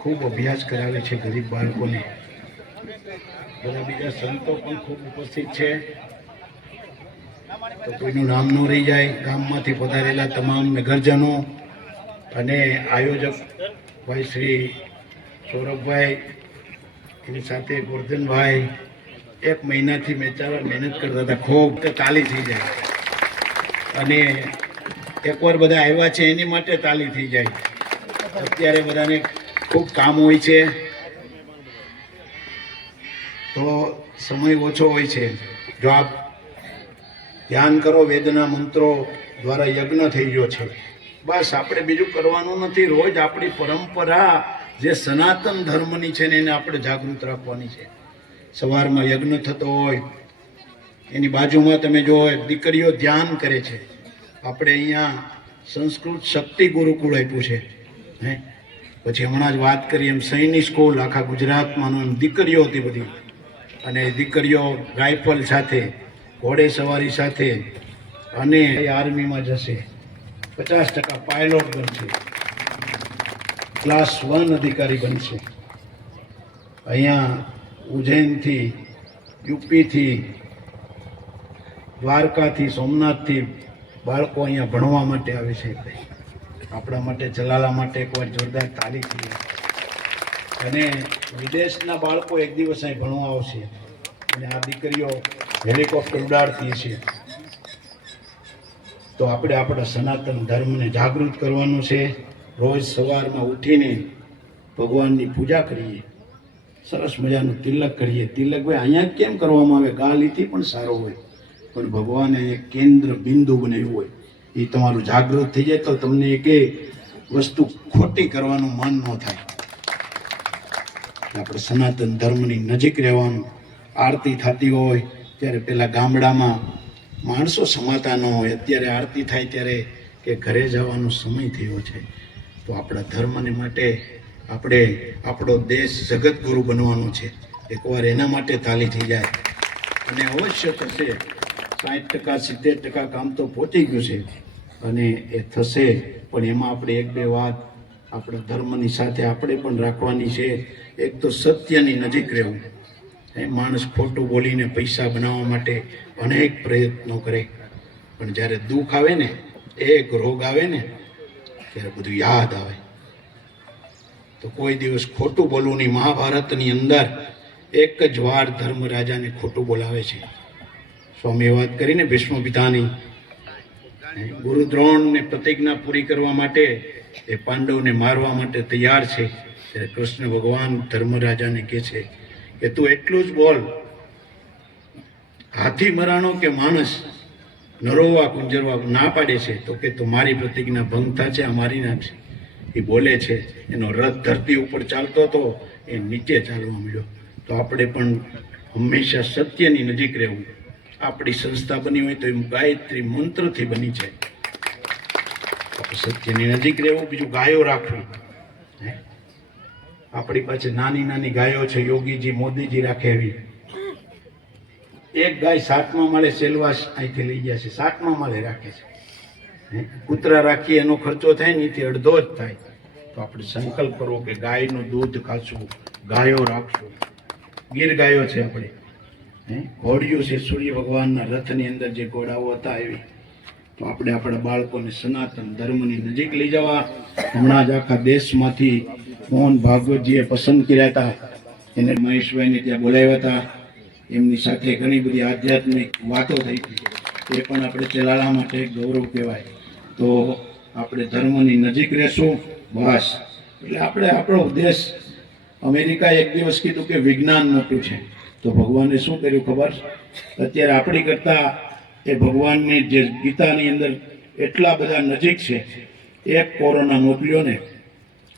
ખૂબ અભ્યાસ કરાવે છે, ગરીબ બાળકોને. બધા બીજા સંતો પણ ખૂબ ઉપસ્થિત છે. તો કોઈનું નામ ન રહી જાય. ગામમાંથી પધારેલા તમામ નગરજનો અને આયોજક ભાઈ શ્રી સૌરભભાઈ, એની સાથે ગોરધનભાઈ, 1 મહિનાથી બેચારા મહેનત કરતા હતા. ખૂબ તાલી થઈ જાય અને એકવાર બધા આવ્યા છે એની માટે તાલી થઈ જાય. અત્યારે બધાને ખૂબ કામ હોય છે તો સમય ઓછો હોય છે. જો આપ ધ્યાન કરો, વેદના મંત્રો દ્વારા યજ્ઞ થઈ ગયો છે. બસ આપણે બીજું કરવાનું નથી. રોજ આપણી પરંપરા જે સનાતન ધર્મની છે ને એને આપણે જાગૃત રાખવાની છે. સવારમાં યજ્ઞ થતો હોય, એની બાજુમાં તમે જો દીકરીઓ ધ્યાન કરે છે. આપણે અહીંયા સંસ્કૃત શક્તિ ગુરુકુળ આપ્યું છે. હે પછી હમણાં જ વાત કરી એમ સૈનિક સ્કૂલ આખા ગુજરાતમાં એમ દીકરીઓ હતી બધી. અને દીકરીઓ રાઇફલ સાથે, ઘોડે સવારી સાથે અને આર્મીમાં જશે. 50% પાયલોટ બનશે, ક્લાસ 1 અધિકારી બનશે. અહીંયા ઉજ્જૈનથી, યુપીથી, દ્વારકાથી, સોમનાથથી બાળકો અહીંયા ભણવા માટે આવે છે. આપણા માટે, જલાલા માટે એકવાર જોરદાર તાલી થઈ. અને વિદેશના બાળકો એક દિવસ અહીં ભણવા આવશે અને આ દીકરીઓ હેલિકોપ્ટર ઉડાડતી છે. તો આપણે આપણા સનાતન ધર્મને જાગૃત કરવાનું છે. રોજ સવારમાં ઉઠીને ભગવાનની પૂજા કરીએ, સરસ મજાનું તિલક કરીએ. તિલક ભાઈ અહીંયા કેમ કરવામાં આવે? ગાલીથી પણ સારો હોય, પણ ભગવાને એક કેન્દ્ર બિંદુ બનાવ્યું હોય. એ તમારું જાગૃત થઈ જાય તો તમને એક વસ્તુ ખોટી કરવાનું મન ન થાય. આપણે સનાતન ધર્મની નજીક રહેવાનું. આરતી થતી હોય ત્યારે પેલા ગામડામાં માણસો સમાતા ન હોય, અત્યારે આરતી થાય ત્યારે કે ઘરે જવાનો સમય થયો છે. તો આપણા ધર્મને માટે આપણે આપણો દેશ જગતગુરુ બનવાનો છે. એકવાર એના માટે તાલી થઈ જાય અને અવશ્ય થશે. 60% 70% કામ તો પહોંચી ગયું છે અને એ થશે. પણ એમાં આપણે 1-2 વાત આપણા ધર્મની સાથે આપણે પણ રાખવાની છે. એક તો સત્યની નજીક રહેવું. માણસ ખોટું બોલીને પૈસા બનાવવા માટે અનેક પ્રયત્નો કરે, પણ જ્યારે દુઃખ આવે ને, એક રોગ આવે ને, ત્યારે બધું યાદ આવે. તો કોઈ દિવસ ખોટું બોલવું નહીં. મહાભારતની અંદર એક જ વાર ધર્મરાજાને ખોટું બોલાવે છે. સ્વામીએ વાત કરીને ભીષ્મ પિતાની, ગુરુ દ્રોણને પ્રતિજ્ઞા પૂરી કરવા માટે એ પાંડવને મારવા માટે તૈયાર છે. ત્યારે કૃષ્ણ ભગવાન ધર્મરાજાને કહે છે કે તું એટલું જ બોલ, હાથી મરાણો કે માણસ નરોવા કુંજરવા ના પાડે છે તો કે મારી પ્રતિજ્ઞા ભંગ થશે, અમારી નાખશે. એ બોલે છે. એનો રથ ધરતી ઉપર ચાલતો હતો, એ નીચે ચાલવા મળ્યો. તો આપણે પણ હંમેશા સત્યની નજીક રહેવું. આપણી સંસ્થા બની હોય તો એ ગાયત્રી મંત્રથી બની છે. સત્યની નજીક રહેવું. બીજું ગાયો રાખવી. આપણી પાસે નાની નાની ગાયો છે, યોગીજી મોદીજી રાખે એવી. એક ગાય 7મા માળે સેલવાસ અહીંથી લઈ ગયા છે, 7મા માળે રાખે છે. કૂતરા રાખીએ એનો ખર્ચો થાય ને એથી અડધો જ થાય. તો તો આપણે સંકલ્પ કરવો કે ગાયનું દૂધ ખાશું, ગાયો રાખશું. ગીર ગાયો છે આપણે, ઘોડિયું છે સૂર્ય ભગવાનના રથની અંદર જે ઘોડાઓ હતા એવી. તો આપણે આપણા બાળકોને સનાતન ધર્મની નજીક લઈ જવા. હમણાં જ આખા દેશમાંથી મોહન ભાગવતજીએ પસંદ કર્યા હતા, એને મહેશભાઈને ત્યાં બોલાવ્યા હતા. એમની સાથે ઘણી બધી આધ્યાત્મિક વાતો થઈ હતી. એ પણ આપણે ચલાલા માટે ગૌરવ કહેવાય. તો આપણે ધર્મની નજીક રહેશું બસ. એટલે આપણે આપણો દેશ, અમેરિકા એક દિવસ કીધું કે વિજ્ઞાન મોટું છે, તો ભગવાને શું કર્યું ખબર? અત્યારે આપણી કરતા એ ભગવાનની જે ગીતાની અંદર એટલા બધા નજીક છે. એક કોરોના મોકલ્યો ને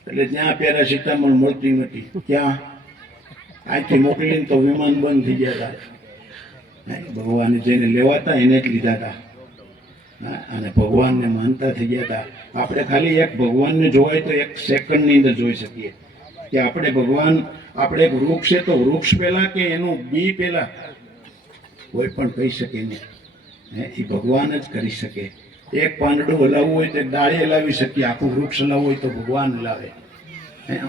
એટલે ત્યાં પેરાસિટામોલ મળતી નથી, ત્યાં અહીંથી મોકલીને તો વિમાન બંધ થઈ ગયા હતા. ભગવાને જેને લેવાતા એને જ લીધા હતા, અને ભગવાનને માનતા થઈ ગયા હતા. આપણે ખાલી એક ભગવાનને જોવાય તો એક સેકન્ડની અંદર જોઈ શકીએ કે આપણે ભગવાન, આપણે એક વૃક્ષ છે તો વૃક્ષ પહેલા કે એનું બી પહેલા કોઈ પણ કહી શકે નહીં. એ ભગવાન જ કરી શકે. એક પાંદડું હલાવવું હોય તો ડાળી હલાવી શકીએ, આખું વૃક્ષ હલાવવું હોય તો ભગવાન હલાવે.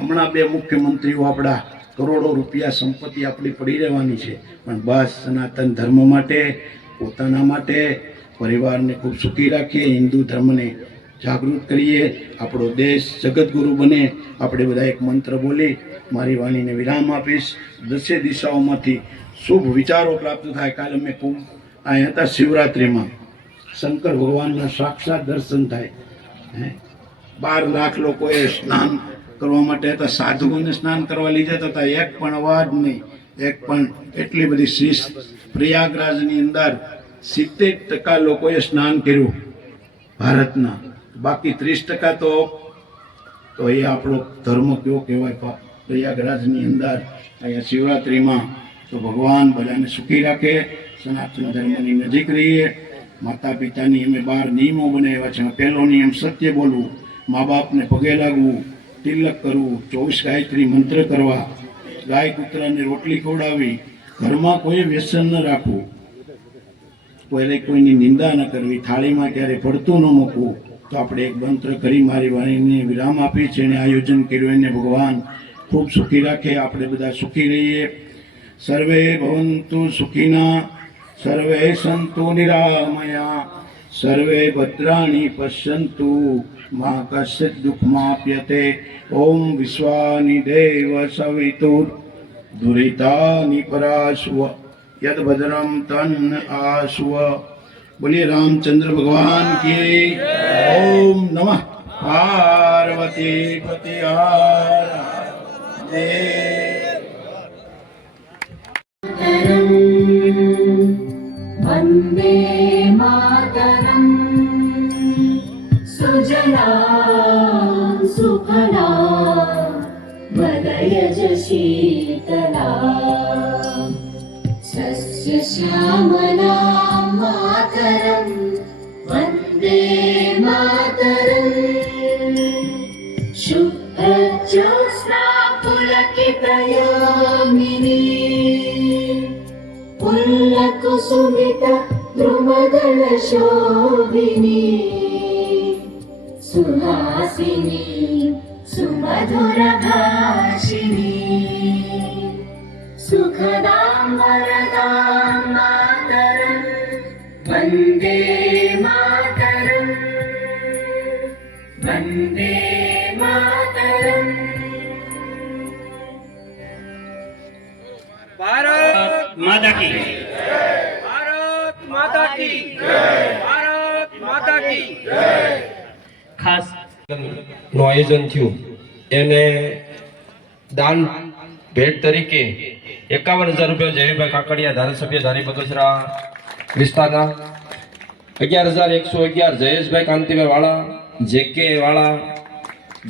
હમણાં 2 મુખ્યમંત્રીઓ આપણા, કરોડો રૂપિયા સંપત્તિ આપણી પડી રહેવાની છે, પણ બસ સનાતન ધર્મ માટે, પોતાના માટે, પરિવારને ખૂબ સુખી રાખીએ, હિન્દુ ધર્મને જાગૃત કરીએ, આપણો દેશ જગતગુરુ બને. આપણે બધા એક મંત્ર બોલી મારી વાણીને વિરામ આપીશ. 10 દિશાઓમાંથી શુભ વિચારો પ્રાપ્ત થાય. કાલે અમે ખૂબ અહીંયા હતા શિવરાત્રિમાં, શંકર ભગવાનના સાક્ષાત દર્શન થાય. 12 લાખ લોકોએ સ્નાન કરવા માટે હતા, સાધુઓને સ્નાન કરવા લઈ જતા હતા, એક પણ અવાજ નહીં, એક પણ. એટલી બધી શિસ્ત. પ્રયાગરાજની અંદર 70% લોકોએ સ્નાન કર્યું ભારતના, બાકી 30% તો એ આપણો ધર્મ કેવો કહેવાય પ્રયાગરાજની અંદર અહીંયા શિવરાત્રિમાં. તો ભગવાન બધાને સુખી રાખે, સનાતન ધર્મની નજીક રહીએ. માતા પિતાની અમે 12 નિયમો બનાવ્યા છે. પહેલો નિયમ સત્ય બોલવું, મા બાપને પગે લાગવું, તિલક કરવું, 24 ગાયત્રી મંત્ર કરવા, ગાય કૂતરાને રોટલી ખવડાવી, ઘરમાં કોઈ વ્યસન ન રાખવું, કોઈની નિંદા ન કરવી, થાળીમાં ક્યારે પડતું ન મૂકવું. તો આપણે એક મંત્ર કરી મારી વાણીને વિરામ આપી છે. એને આયોજન કર્યું એને ભગવાન ખૂબ સુખી રાખે, આપણે બધા સુખી રહીએ. સર્વે ભવંતુ સુખિના, સર્વે સંતુ નિરામયા, સર્વે ભદ્રાણી પશ્યંતુ, મા કશ્ચિત દુઃખમાપ્યતે. ઓમ વિશ્વાનિ દેવ સવિતુર દુરિતાનિ પરાશ્વ યદ ભદ્રમ તન્ન આશ્વ. બોલીએ રામચંદ્ર ભગવાન की. ઓમ નમઃ પાર્વતી પતિ હર દેવ. वन्दे मातरम् सुजलां सुफलां मलयज शीतलां सस्यश्यामलां मातरम् वन्दे मातरम् शुभ्रज्योत्स्ना पुलकितयामिनी पुल्लकुसुमित द्रुमदलशोभिनी सुहासिनी सुमधुरभाषिणी सुखदां वरदां मातरं वन्दे मातरं वन्दे मातरम्. ભારત માતા કી, ભારત માતા કી, ભારત માતા કી. ખાસ નું આયોજન થયું એને દાન ભેટ તરીકે 51,000 રૂપિયા જયભાઈ કાકડિયા, ધારાસભ્ય ધારી બગસરા વિસ્તારના, 11,111 જયેશભાઈ કાંતિભાઈ વાળા, જેકે વાળા,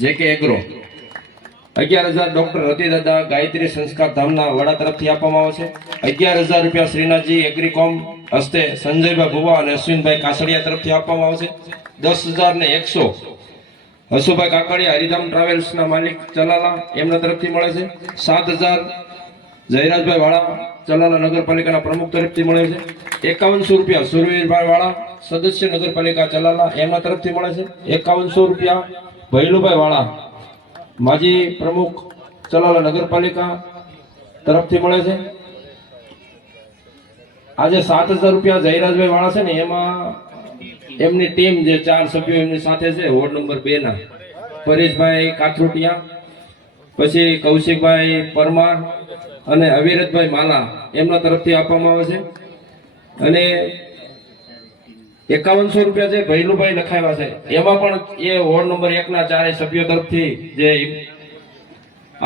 જેકે એગ્રો, 11,000 ડોક્ટર રતિદાદા ગાયત્રી સંસ્કાર ધામના વડા તરફથી આપવામાં આવશે. 11,000 રૂપિયા શ્રીનાથજી એગ્રીકોમ હસ્તે સંજયભાઈ ભુવા અને અશ્વિનભાઈ કાસડિયા તરફથી આપવામાં આવશે. 10,100 હસુભાઈ કાકડિયા હરિધામ ટ્રાવેલ્સના માલિક ચલાલા, એમના તરફથી મળે છે. 7,000 જયરાજભાઈ વાળા ચલાલા નગરપાલિકાના પ્રમુખ તરફથી મળે છે. 5100 રૂપિયા સુરવીરભાઈ વાળા સદસ્ય નગરપાલિકા ચલાલા, એમના તરફથી મળે છે. 5100 રૂપિયા ભૈલુભાઈ વાળા માજી પ્રમુખ ચલાલા નગરપાલિકા તરફથી મળે છે. આજે 7,000 રૂપિયા જયરાજભાઈ વાળા છે ને, એમાં એમની ટીમ જે 4 સભ્યો એમની સાથે છે, વોર્ડ નંબર 2 ના પરેશભાઈ કાથરોટિયા, પછી કૌશિકભાઈ પરમાર અને અવિરતભાઈ માલા, એમના તરફથી આપવામાં આવે છે. અને 5100 રૂપિયા છે ભૈલુભાઈ લખાવ્યા છે, એમાં પણ એ વોર્ડ નંબર 1 ના 4 સભ્યો તરફથી જે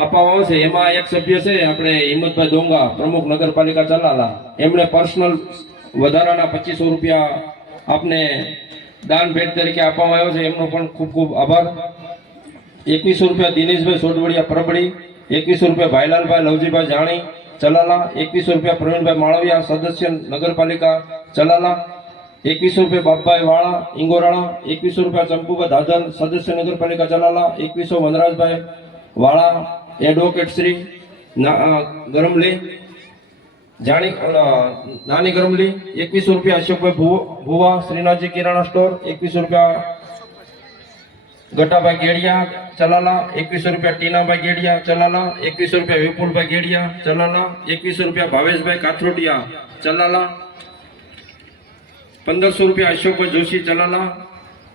આપવામાં આવે છે. એમાં એક સભ્ય છે આપણે હિંમતભાઈ ડોંગા, પ્રમુખ નગરપાલિકા ચલાલા, એમણે પર્સનલ વધારાના 2500 રૂપિયા આપને દાન ભેટ તરીકે આપવામાં આવ્યો છે, એમનો પણ ખૂબ ખૂબ આભાર. 2100 રૂપિયા દિનેશભાઈ સોડવડિયા પ્રબડી, 2100 રૂપિયા ભાઈલાલભાઈ લવજીભાઈ જાણી ચલાલા, 2100 રૂપિયા પ્રવીણભાઈ માળવિયા સદસ્ય નગરપાલિકા ચલાલા, 2100 રૂપિયા બાપભાઈ વાળા ઇંગોરાળા, 2100 રૂપિયા ચંપુભાઈ દાદલ સદસ્ય નગરપાલિકા ચલાલા, 2100 વનરાજભાઈ વાળા એડવોકેટ શ્રી ગરમલી જાણી નાની ગરમલી, 2100 રૂપિયા અશોકભાઈ ભુવા શ્રીનાથજી કિરાણા સ્ટોર, 2100 રૂપિયા ગટાભાઈ ગેડિયા ચલાલા, 2100 રૂપિયા ટીનાભાઈ ગેડિયા ચલાલા, 2100 રૂપિયા વિપુલભાઈ ગેડિયા ચલાલા, 2100 રૂપિયા ભાવેશભાઈ કાથરોટિયા ચલાલા, 1500 રૂપિયા અશોકભાઈ જોશી ચલાલા,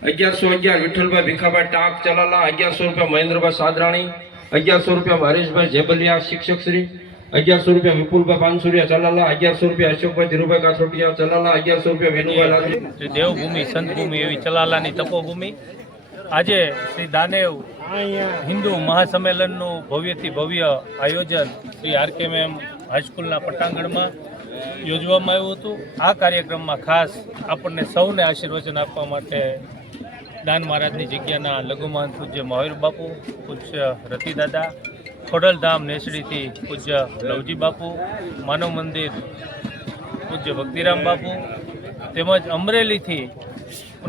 1111 વિઠ્ઠલભાઈ ભીખાભાઈ ટાંક ચલાલા, 1100 રૂપિયા મહેન્દ્રભાઈ સાદરાણી, 1100 રૂપિયા હરીશભાઈ જેબલિયા શિક્ષક શ્રી, 1100 રૂપિયા વિપુલભાઈ પાનસુરિયા ચલાલા, 1100 રૂપિયા અશોકભાઈ ધીરુભાઈ કાથરોટિયા ચલાલા, 1100 રૂપિયા વેનુભાઈ લાલજી. દેવભૂમિ સંતભૂમિ એવી ચલાલાની તપોભૂમિ. આજે શ્રી દાનેવ હિન્દુ મહાસંમેલનનું ભવ્યથી ભવ્ય આયોજન શ્રી RKM હાઈસ્કૂલના પટાંગણમાં યોજવામાં આવ્યું હતું. આ કાર્યક્રમમાં ખાસ આપણને સૌને આશીર્વચન આપવા માટે દાન મહારાજની જગ્યાના લઘુમહંત પૂજ્ય મહાવીર બાપુ, પૂજ્ય રતિદાદા, ખોડલધામ નેસડીથી પૂજ્ય લવજી બાપુ, માનવ મંદિર પૂજ્ય ભક્તિરામ બાપુ, તેમજ અમરેલીથી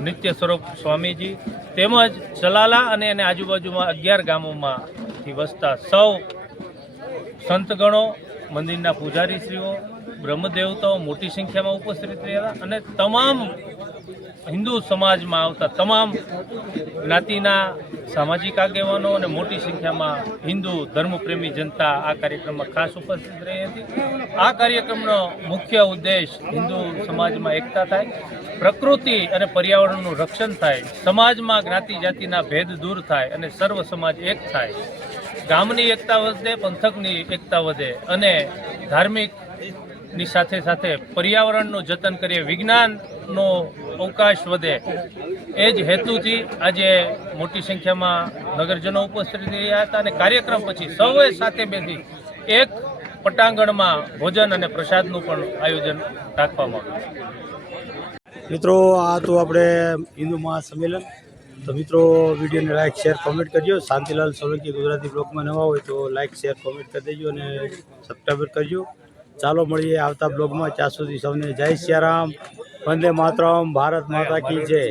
નિત્ય સ્વરૂપ સ્વામીજી, તેમજ ચલાલા અને એને આજુબાજુમાં 11 ગામોમાંથી વસતા સૌ સંતગણો, મંદિરના પૂજારીશ્રીઓ, બ્રહ્મદેવતાઓ મોટી સંખ્યામાં ઉપસ્થિત રહ્યા અને તમામ હિન્દુ સમાજમાં આવતા તમામ જ્ઞાતિના સામાજિક આગેવાનો અને મોટી સંખ્યામાં હિન્દુ ધર્મપ્રેમી જનતા આ કાર્યક્રમમાં ખાસ ઉપસ્થિત રહી હતી. આ કાર્યક્રમનો મુખ્ય ઉદ્દેશ હિન્દુ સમાજમાં એકતા થાય, પ્રકૃતિ અને પર્યાવરણનું રક્ષણ થાય, સમાજમાં જ્ઞાતિ જાતિના ભેદ દૂર થાય અને સર્વ સમાજ એક થાય, ગામની એકતા વધે, પંથકની એકતા વધે અને ધાર્મિકની સાથે સાથે પર્યાવરણનું જતન કરીએ, વિજ્ઞાનનો અવકાશ વધે, એ જ હેતુથી આજે મોટી સંખ્યામાં નગરજનો ઉપસ્થિત રહ્યા હતા અને કાર્યક્રમ પછી સૌએ સાથે બેસી એક પટાંગણમાં ભોજન અને પ્રસાદનું પણ આયોજન રાખવામાં આવ્યું. મિત્રો, આ તો આપણે હિન્દુ મહાસંમેલન. તો મિત્રો, વિડીયોને લાઈક શેર કોમેન્ટ કરજો. શાંતિલાલ સોલંકી ગુજરાતી બ્લોગમાં નવા હોય તો લાઈક શેર કોમેન્ટ કરી દેજો અને સબસ્ક્રાઈબર કરજો. ચાલો મળીએ આવતા બ્લોગમાં. ત્યાં સુધી સૌને જય સિયારામ, વંદે માતરમ, ભારત માતા કી જય.